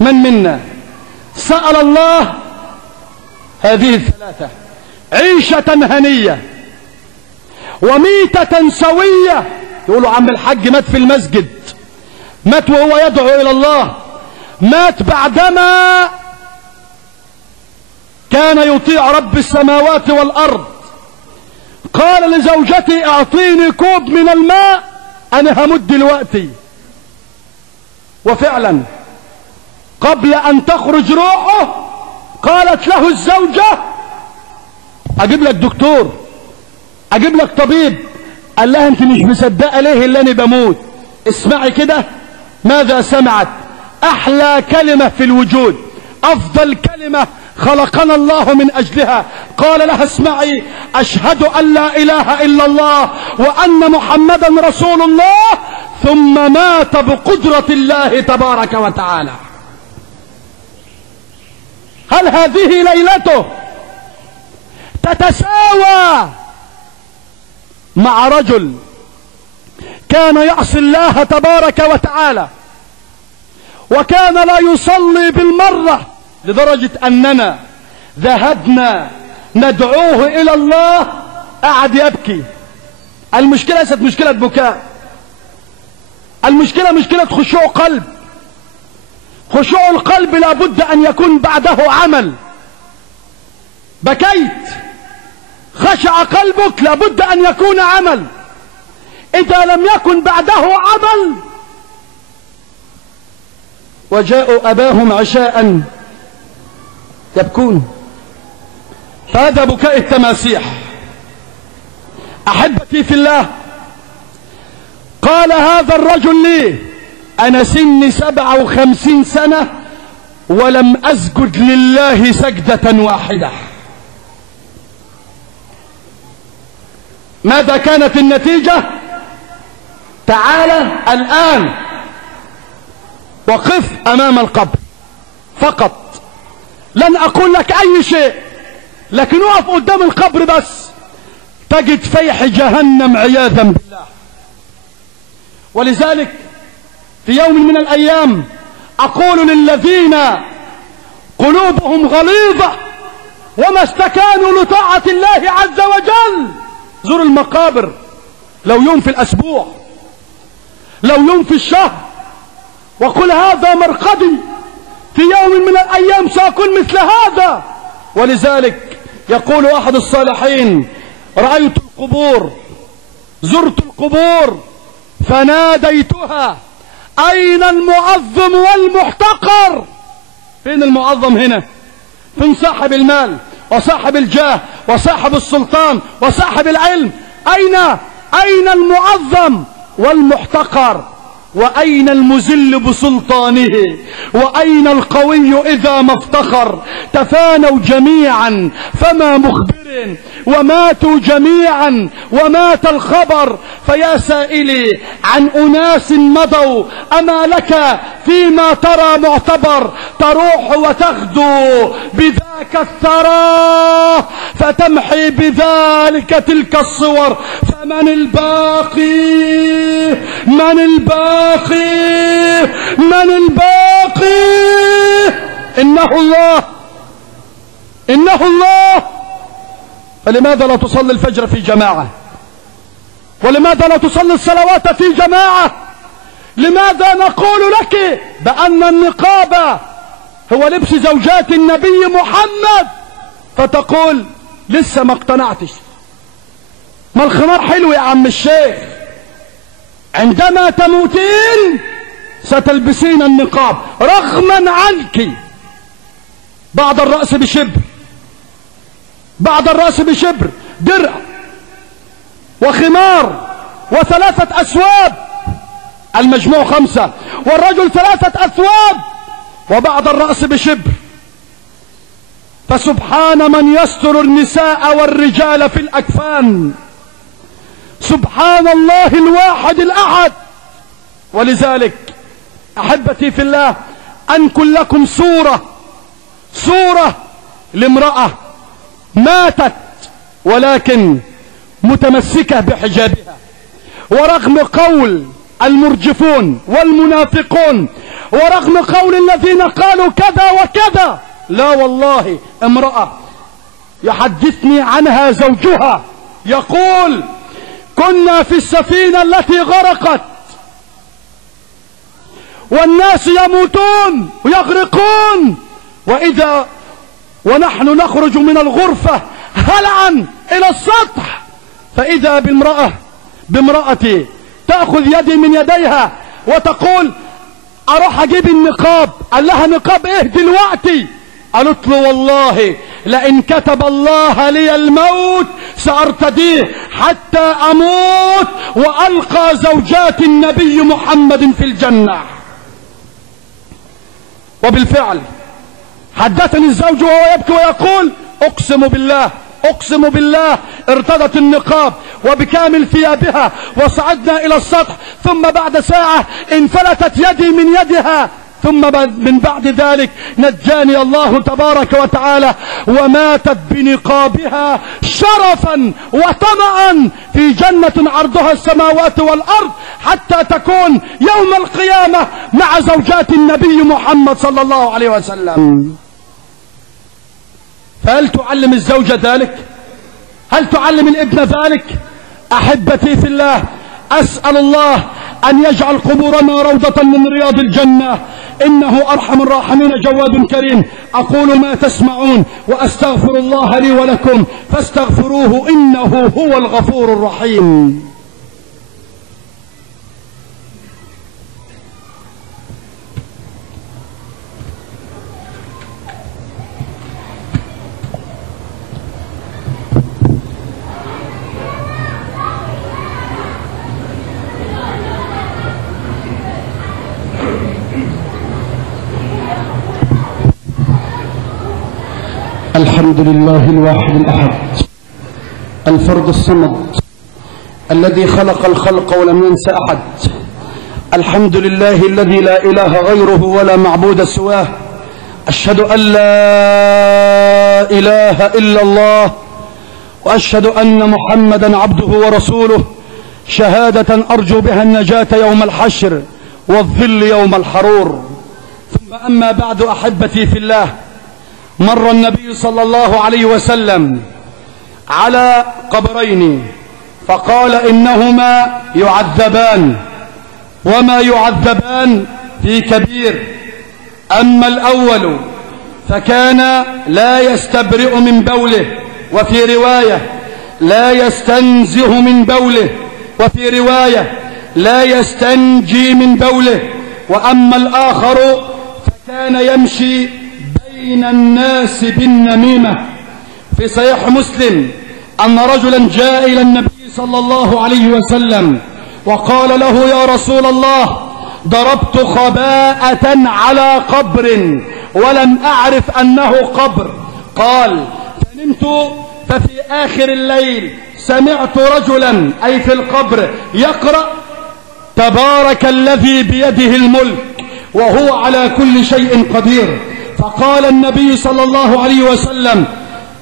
من منا سأل الله هذه الثلاثة: عيشة هنية وميتة سوية. يقولوا عم الحاج مات في المسجد، مات وهو يدعو إلى الله، مات بعدما كان يطيع رب السماوات والأرض. قال لزوجتي: اعطيني كوب من الماء انا همد دلوقتي. وفعلا قبل ان تخرج روحه قالت له الزوجة: اجيب لك دكتور، اجيب لك طبيب. قال لها: انت مش مصدقه ليه اللي انا بموت؟ اسمعي كده ماذا سمعت. احلى كلمة في الوجود، افضل كلمة خلقنا الله من اجلها. قال لها: اسمعي، اشهد ان لا اله الا الله وان محمدا رسول الله. ثم مات بقدرة الله تبارك وتعالى. هل هذه ليلته تتساوى مع رجل كان يعصي الله تبارك وتعالى وكان لا يصلي بالمرة، لدرجة أننا ذهبنا ندعوه إلى الله قعد يبكي؟ المشكلة ليست مشكلة بكاء، المشكلة مشكلة خشوع قلب. خشوع القلب لابد أن يكون بعده عمل. بكيت، خشع قلبك، لابد أن يكون عمل. إذا لم يكن بعده عمل وجاءوا أباهم عشاء يبكون، فهذا بكاء التماسيح. أحبتي في الله، قال هذا الرجل لي: أنا سني 57 سنة ولم أسجد لله سجدة واحدة. ماذا كانت النتيجة؟ تعال الآن وقف أمام القبر فقط، لن أقول لك أي شيء، لكن اقف قدام القبر بس تجد فيح جهنم عياذا بالله. ولذلك في يوم من الأيام أقول للذين قلوبهم غليظة وما استكانوا لطاعة الله عز وجل: زور المقابر، لو يوم في الأسبوع، لو يوم في الشهر، وقل هذا مرقدي، في يوم من الأيام سأكون مثل هذا. ولذلك يقول أحد الصالحين: رأيت القبور، زرت القبور فناديتها: أين المعظم والمحتقر؟ فين المعظم هنا؟ فين صاحب المال وصاحب الجاه وصاحب السلطان وصاحب العلم؟ أين المعظم والمحتقر؟ وأين المذل بسلطانه؟ وأين القوي إذا ما افتخر؟ تفانوا جميعا فما مخبر، وماتوا جميعا ومات الخبر. فيا سائلي عن أناس مضوا، أما لك فيما ترى معتبر؟ تروح وتغدو بذاك الثرى فتمحي بذلك تلك الصور، فمن الباقي؟ من الباقي؟ من الباقي؟ إنه الله، إنه الله. فلماذا لا تصلي الفجر في جماعة؟ ولماذا لا تصلي الصلوات في جماعة؟ لماذا نقول لك بأن النقاب هو لبس زوجات النبي محمد فتقول لسه ما اقتنعتش؟ ما الخمار حلو يا عم الشيخ، عندما تموتين ستلبسين النقاب رغما عنك، بعد الرأس بشبر، بعد الرأس بشبر، درع وخمار وثلاثة أثواب، المجموع 5، والرجل 3 أثواب، وبعد الرأس بشبر. فسبحان من يستر النساء والرجال في الأكفان، سبحان الله الواحد الأحد. ولذلك أحبتي في الله أنقل لكم صورة لامرأة ماتت ولكن متمسكة بحجابها، ورغم قول المرجفون والمنافقون، ورغم قول الذين قالوا كذا وكذا، لا والله امرأة يحدثني عنها زوجها يقول: كنا في السفينة التي غرقت والناس يموتون ويغرقون، ونحن نخرج من الغرفة هلعا إلى السطح، فإذا بامرأتي تأخذ يدي من يديها وتقول: أروح أجيب النقاب. قال لها: نقاب إيه دلوقتي؟ قالت له: والله لئن كتب الله لي الموت سأرتديه حتى أموت وألقى زوجات النبي محمد في الجنة. وبالفعل حدثني الزوج وهو يبكي ويقول: أقسم بالله ارتدت النقاب وبكامل ثيابها وصعدنا إلى السطح، ثم بعد ساعة انفلتت يدي من يدها، ثم من بعد ذلك نجاني الله تبارك وتعالى، وماتت بنقابها شرفا وطمعا في جنة عرضها السماوات والأرض، حتى تكون يوم القيامة مع زوجات النبي محمد صلى الله عليه وسلم. فهل تعلم الزوجة ذلك؟ هل تعلم الابن ذلك؟ أحبتي في الله، أسأل الله أن يجعل قبورنا روضة من رياض الجنة، إنه أرحم الراحمين جواد كريم. أقول ما تسمعون وأستغفر الله لي ولكم فاستغفروه إنه هو الغفور الرحيم. الحمد لله الواحد الأحد الفرد الصمد الذي خلق الخلق ولم ينس أحد. الحمد لله الذي لا إله غيره ولا معبود سواه. أشهد أن لا إله إلا الله وأشهد أن محمدا عبده ورسوله شهادة أرجو بها النجاة يوم الحشر والظل يوم الحرور. ثم أما بعد أحبتي في الله، مر النبي صلى الله عليه وسلم على قبرين فقال إنهما يعذبان وما يعذبان في كبير. أما الأول فكان لا يستبرئ من بوله، وفي رواية لا يستنزه من بوله، وفي رواية لا يستنجي من بوله. وأما الآخر فكان يمشي بين الناس بالنميمة. في صحيح مسلم أن رجلا جاء إلى النبي صلى الله عليه وسلم وقال له: يا رسول الله، ضربت خباءة على قبر ولم أعرف أنه قبر. قال: فنمت ففي آخر الليل سمعت رجلا أي في القبر يقرأ: تبارك الذي بيده الملك وهو على كل شيء قدير. فقال النبي صلى الله عليه وسلم: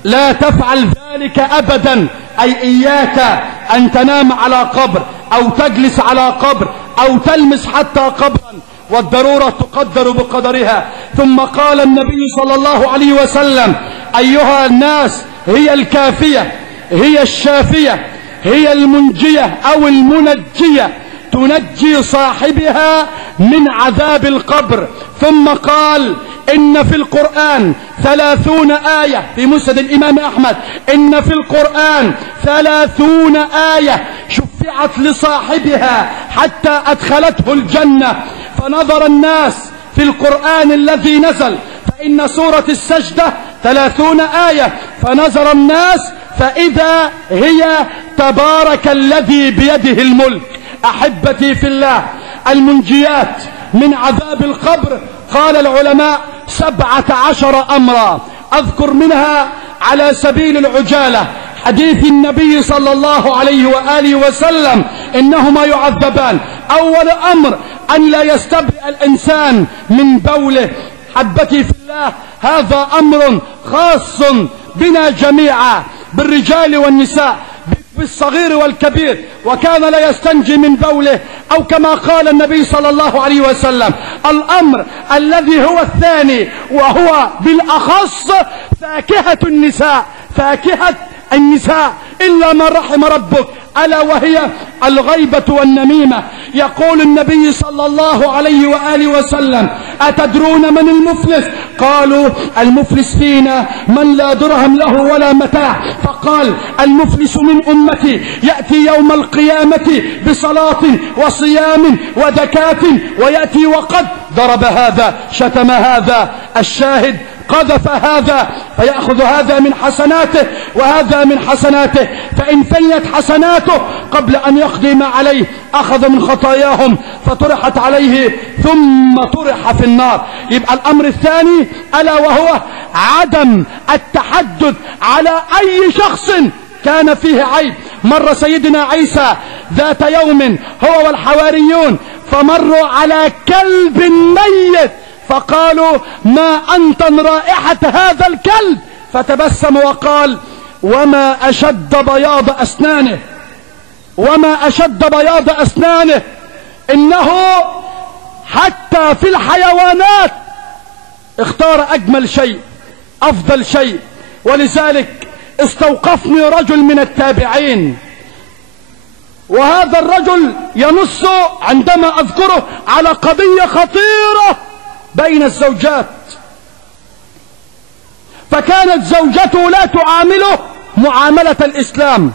لا تفعل ذلك أبدا، أي إياك أن تنام على قبر أو تجلس على قبر أو تلمس حتى قبرا، والضرورة تقدر بقدرها. ثم قال النبي صلى الله عليه وسلم: أيها الناس، هي الكافية، هي الشافية، هي المنجية أو المنجية، تنجي صاحبها من عذاب القبر. ثم قال: إن في القرآن 30 آية، في مسند الإمام أحمد، إن في القرآن 30 آية شفعت لصاحبها حتى أدخلته الجنة. فنظر الناس في القرآن الذي نزل، فإن سورة السجدة 30 آية، فنظر الناس فإذا هي تبارك الذي بيده الملك. أحبتي في الله، المنجيات من عذاب القبر قال العلماء 17 أمرا، أذكر منها على سبيل العجالة حديث النبي صلى الله عليه وآله وسلم: إنهما يعذبان. أول أمر أن لا يستبرئ الإنسان من بوله. حبتي في الله، هذا أمر خاص بنا جميعا، بالرجال والنساء، بالصغير والكبير. وكان لا يستنجي من بوله، أو كما قال النبي صلى الله عليه وسلم. الأمر الذي هو الثاني وهو بالأخص فاكهة النساء، فاكهة النساء إلا من رحم ربك، ألا وهي الغيبة والنميمة. يقول النبي صلى الله عليه وآله وسلم: أتدرون من المفلس؟ قالوا: المفلس فينا من لا درهم له ولا متاع. فقال: المفلس من أمتي يأتي يوم القيامة بصلاة وصيام وزكاة، ويأتي وقد ضرب هذا، شتم هذا، الشاهد قذف هذا، فيأخذ هذا من حسناته وهذا من حسناته. فإن فنيت حسناته قبل أن يقضي ما عليه أخذ من خطاياهم فطرحت عليه ثم طرح في النار. يبقى الأمر الثاني ألا وهو عدم التحدث على أي شخص كان فيه عيب. مر سيدنا عيسى ذات يوم هو والحواريون فمروا على كلب ميت، فقالوا: ما أنتن رائحة هذا الكلب؟ فتبسم وقال: وما أشد بياض أسنانه، وما أشد بياض أسنانه، إنه حتى في الحيوانات اختار أجمل شيء، أفضل شيء. ولذلك استوقفني رجل من التابعين، وهذا الرجل ينص عندما أذكره على قضية خطيرة بين الزوجات. فكانت زوجته لا تعامله معاملة الإسلام،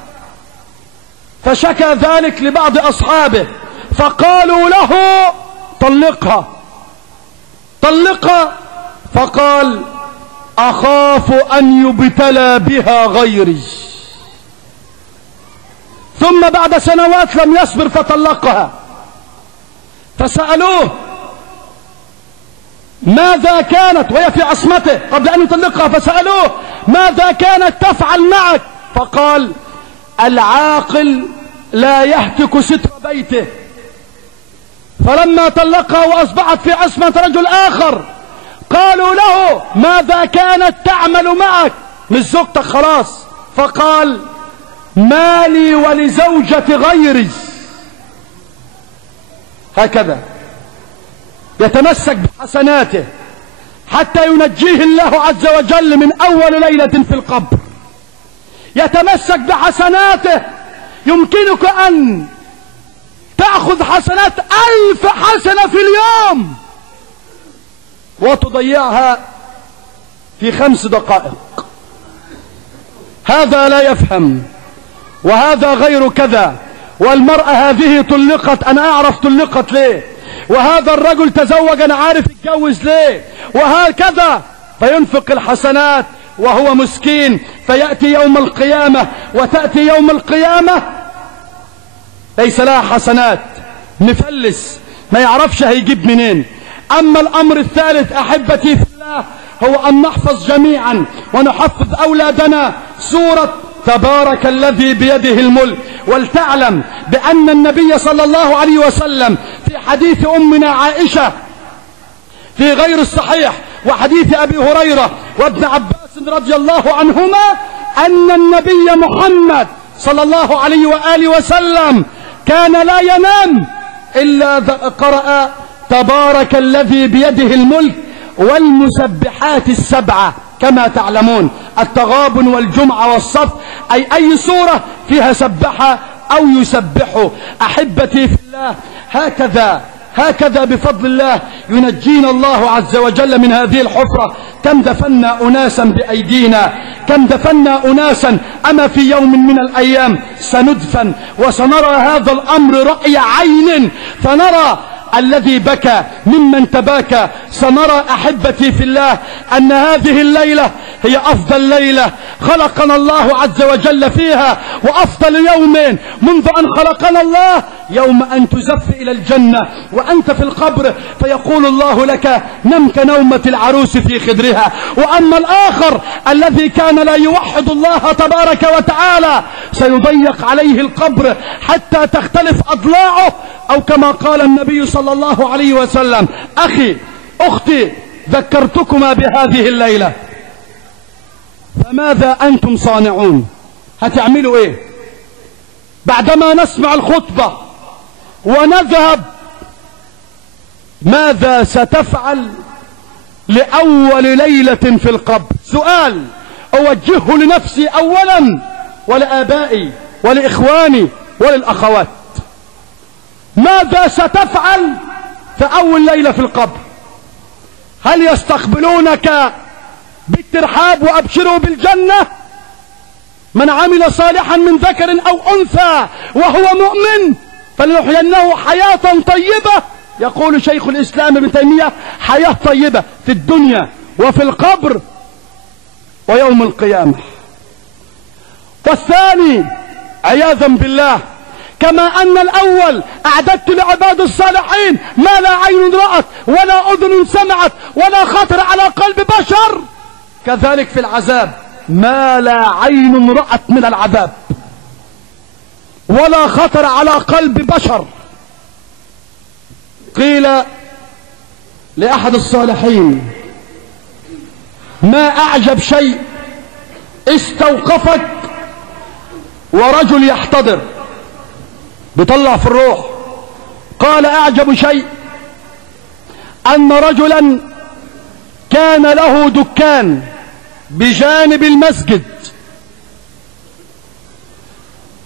فشكى ذلك لبعض أصحابه، فقالوا له: طلقها طلقها. فقال: أخاف أن يبتلى بها غيري. ثم بعد سنوات لم يصبر فطلقها. فسألوه: ماذا كانت وهي في عصمته قبل أن يطلقها؟ فسألوه: ماذا كانت تفعل معك؟ فقال: العاقل لا يهتك ستر بيته. فلما طلقها وأصبحت في عصمة رجل آخر قالوا له: ماذا كانت تعمل معك؟ مش زوجتك خلاص. فقال: مالي ولزوجة غيري. هكذا يتمسك بحسناته حتى ينجيه الله عز وجل من أول ليلة في القبر. يتمسك بحسناته. يمكنك أن تأخذ حسنات 1000 حسنة في اليوم وتضيعها في 5 دقائق. هذا لا يفهم، وهذا غير كذا، والمرأة هذه طلقت أنا أعرف طلقت ليه، وهذا الرجل تزوج أنا عارف اتجوز ليه، وهكذا. فينفق الحسنات وهو مسكين، فيأتي يوم القيامة وتأتي يوم القيامة ليس لها حسنات، مفلس ما يعرفش هيجيب منين. أما الأمر الثالث أحبتي في الله هو أن نحفظ جميعا ونحفظ أولادنا سورة تبارك الذي بيده الملك. ولتعلم بأن النبي صلى الله عليه وسلم في حديث أمنا عائشة في غير الصحيح وحديث أبي هريرة وابن عباس رضي الله عنهما أن النبي محمد صلى الله عليه وآله وسلم كان لا ينام إلا قرأ تبارك الذي بيده الملك والمسبحات السبعة كما تعلمون، التغابن والجمعة والصف، أي سورة فيها سبحة أو يسبحه. أحبتي في الله، هكذا بفضل الله ينجينا الله عز وجل من هذه الحفرة. كم دفنا أناسا بأيدينا، كم دفنا أناسا، أما في يوم من الأيام سندفن وسنرى هذا الأمر رأي عين، فنرى الذي بكى ممن تباكى. سنرى أحبتي في الله أن هذه الليلة هي أفضل ليلة خلقنا الله عز وجل فيها، وأفضل يوم منذ أن خلقنا الله يوم أن تزف إلى الجنة وأنت في القبر فيقول الله لك: نم كنومة العروس في خدرها. وأما الآخر الذي كان لا يوحد الله تبارك وتعالى سيضيق عليه القبر حتى تختلف أضلاعه، أو كما قال النبي صلى الله عليه وسلم: أخي أختي ذكرتكما بهذه الليلة، فماذا أنتم صانعون؟ هتعملوا إيه بعدما نسمع الخطبة ونذهب؟ ماذا ستفعل لأول ليلة في القبر؟ سؤال أوجهه لنفسي أولا ولآبائي ولإخواني وللأخوات. ماذا ستفعل في أول ليلة في القبر؟ هل يستقبلونك بالترحاب وأبشروا بالجنة؟ من عمل صالحا من ذكر أو أنثى وهو مؤمن فلنحيينه حياة طيبة. يقول شيخ الإسلام ابن تيمية: حياة طيبة في الدنيا وفي القبر ويوم القيامة. والثاني عياذا بالله، كما أن الأول أعددت لعباد الصالحين ما لا عين رأت ولا أذن سمعت ولا خطر على قلب بشر، كذلك في العذاب ما لا عين رأت من العذاب ولا خطر على قلب بشر. قيل لأحد الصالحين: ما أعجب شيء استوقفك ورجل يحتضر بيطلع في الروح؟ قال: أعجب شيء أن رجلا كان له دكان بجانب المسجد،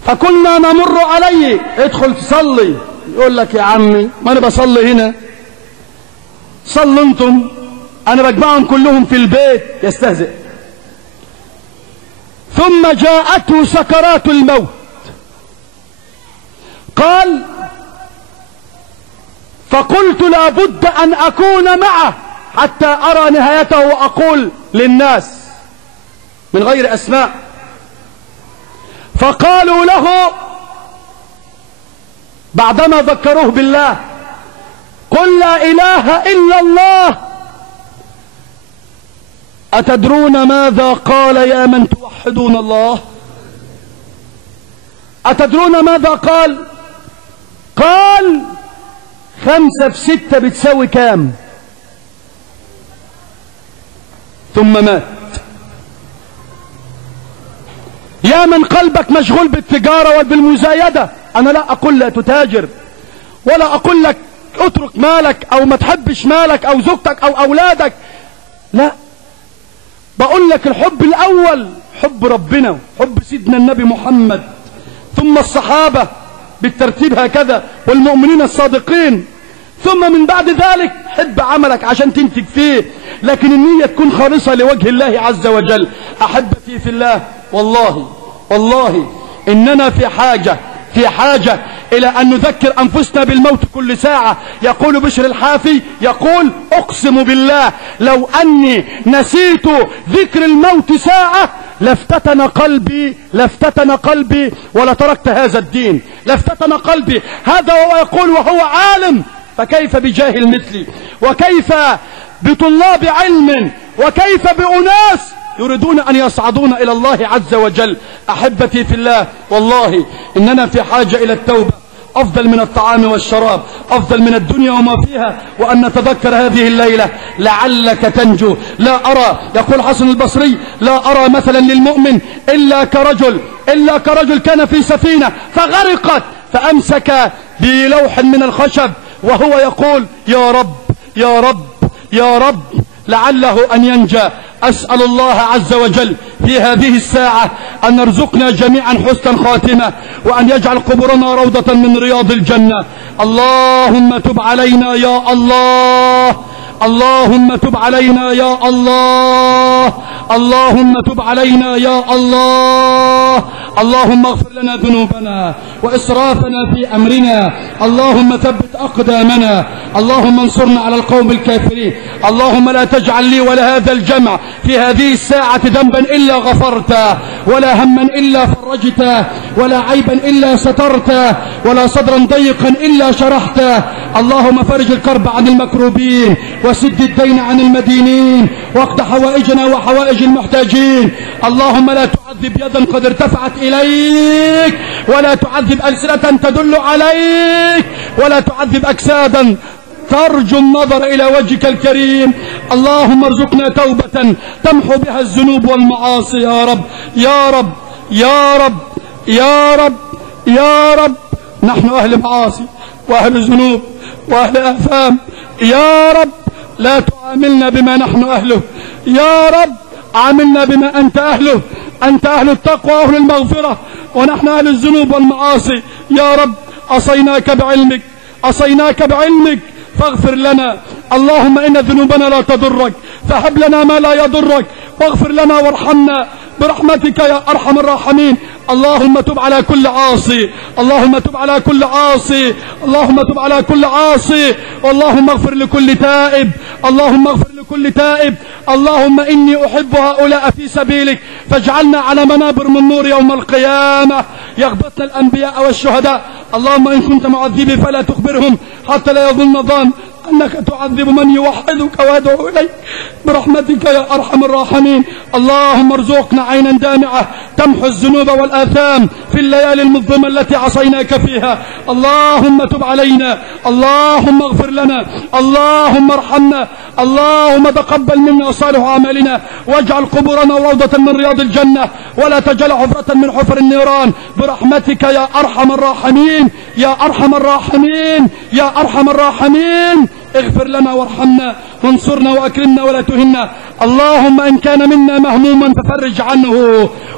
فكنا نمر عليه: ادخل تصلي. يقول لك: يا عمي ما أنا بصلي هنا، صلوا انتم، أنا بجمعهم كلهم في البيت. يستهزئ. ثم جاءته سكرات الموت. قال: فقلت لا بد أن أكون معه حتى أرى نهايته وأقول للناس من غير أسماء. فقالوا له بعدما ذكروه بالله: قل لا إله إلا الله أتدرون ماذا قال يا من توحدون الله؟ أتدرون ماذا قال؟ قال 5 في 6 بتساوي كام؟ ثم مات. يا من قلبك مشغول بالتجارة وبالمزايدة، أنا لا أقول لا تتاجر، ولا أقول لك اترك مالك أو ما تحبش مالك أو زوجتك أو أولادك، لا، بقول لك الحب الأول حب ربنا، حب سيدنا النبي محمد، ثم الصحابة بالترتيب هكذا، والمؤمنين الصادقين، ثم من بعد ذلك حب عملك عشان تنتج فيه، لكن النية تكون خالصة لوجه الله عز وجل. أحبتي في الله، والله إننا في حاجة إلى أن نذكر أنفسنا بالموت كل ساعة. يقول بشر الحافي، يقول أقسم بالله لو أني نسيت ذكر الموت ساعة لافتتن قلبي ولتركت هذا الدين، لافتتن قلبي. هذا هو يقول وهو عالم، فكيف بجاهل مثلي، وكيف بطلاب علم، وكيف بأناس يريدون أن يصعدون إلى الله عز وجل. أحبتي في الله، والله إننا في حاجة إلى التوبة، أفضل من الطعام والشراب، أفضل من الدنيا وما فيها، وأن نتذكر هذه الليلة لعلك تنجو. لا أرى، يقول حسن البصري، لا أرى مثلا للمؤمن إلا كرجل كان في سفينة فغرقت فأمسك بلوح من الخشب وهو يقول يا رب يا رب يا رب لعله أن ينجى. أسأل الله عز وجل في هذه الساعة أن يرزقنا جميعا حسن خاتمة، وأن يجعل قبورنا روضة من رياض الجنة. اللهم تب علينا يا الله، اللهم تب علينا يا الله، اللهم تب علينا يا الله. اللهم اغفر لنا ذنوبنا وإسرافنا في أمرنا، اللهم ثبت أقدامنا، اللهم انصرنا على القوم الكافرين. اللهم لا تجعل لي ولا هذا الجمع في هذه الساعة ذنبا إلا غفرته، ولا هما إلا فرجته، ولا عيبا إلا سترته، ولا صدرا ضيقا إلا شرحته. اللهم فرج الكرب عن المكروبين، وسد الدين عن المدينين، واقض حوائجنا وحوائج المحتاجين. اللهم لا تعذب يدا قد ارتفعت إليك، ولا تعذب ألسنة تدل عليك، ولا تعذب أجسادا ترجو النظر إلى وجهك الكريم. اللهم ارزقنا توبة تمحو بها الذنوب والمعاصي يا رب يا رب يا رب يا رب يا رب. نحن أهل معاصي وأهل ذنوب وأهل آثام، يا رب لا تعاملنا بما نحن أهله، يا رب عاملنا بما أنت أهله. أنت أهل التقوى وأهل المغفرة، ونحن أهل الذنوب والمعاصي. يا رب عصيناك بعلمك فاغفر لنا. اللهم إن ذنوبنا لا تضرك، فهب لنا ما لا يضرك، واغفر لنا وارحمنا برحمتك يا أرحم الراحمين. اللهم تب على كل عاصي، اللهم تب على كل عاصي، اللهم تب على كل عاصي، اللهم اغفر لكل تائب، اللهم اغفر لكل تائب. اللهم إني أحب هؤلاء في سبيلك، فاجعلنا على منابر من نور يوم القيامة يغبطنا الأنبياء والشهداء. اللهم إن كنت معذبي فلا تخبرهم حتى لا يظن ظان أنك تعذب من يوحدك ويدعو إليك برحمتك يا أرحم الراحمين. اللهم ارزقنا عينا دامعة تمحو الذنوب والآثام في الليالي المظلمة التي عصيناك فيها. اللهم تب علينا، اللهم اغفر لنا، اللهم ارحمنا، اللهم تقبل منا صالح أعمالنا، واجعل قبورنا روضة من رياض الجنة، ولا تجعل حفرة من حفر النيران برحمتك يا أرحم الراحمين يا أرحم الراحمين يا أرحم الراحمين. اغفر لنا وارحمنا وانصرنا وأكرمنا ولا تهنا. اللهم إن كان منا مهموما ففرج عنه،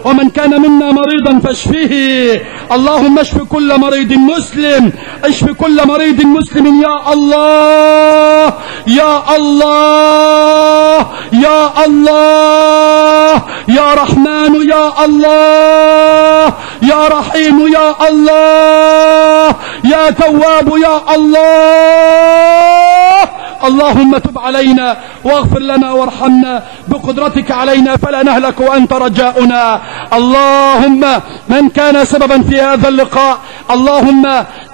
ومن كان منا مريضا فاشفه. اللهم اشف كل مريض مسلم، اشف كل مريض مسلم يا الله يا الله يا الله يا رحمن يا الله يا رحيم يا الله يا تواب يا الله. اللهم تب علينا واغفر لنا وارحمنا بقدرتك علينا فلا نهلك وأنت رجاؤنا. اللهم من كان سببا في هذا اللقاء اللهم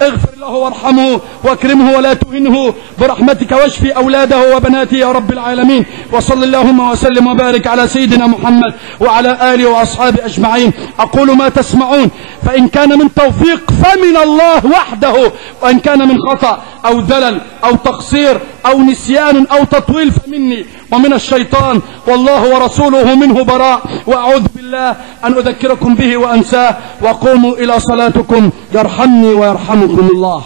اغفر له له وارحمه واكرمه ولا تهنه برحمتك، واشفي أولاده وبناته يا رب العالمين. وصل اللهم وسلم وبارك على سيدنا محمد وعلى آله وأصحابه أجمعين. أقول ما تسمعون، فإن كان من توفيق فمن الله وحده، وإن كان من خطأ أو ذلل أو تقصير أو نسيان أو تطويل فمني ومن الشيطان، والله ورسوله منه براء. وأعوذ بالله أن أذكركم به وأنساه. وقوموا إلى صلاتكم يرحمني ويرحمكم الله.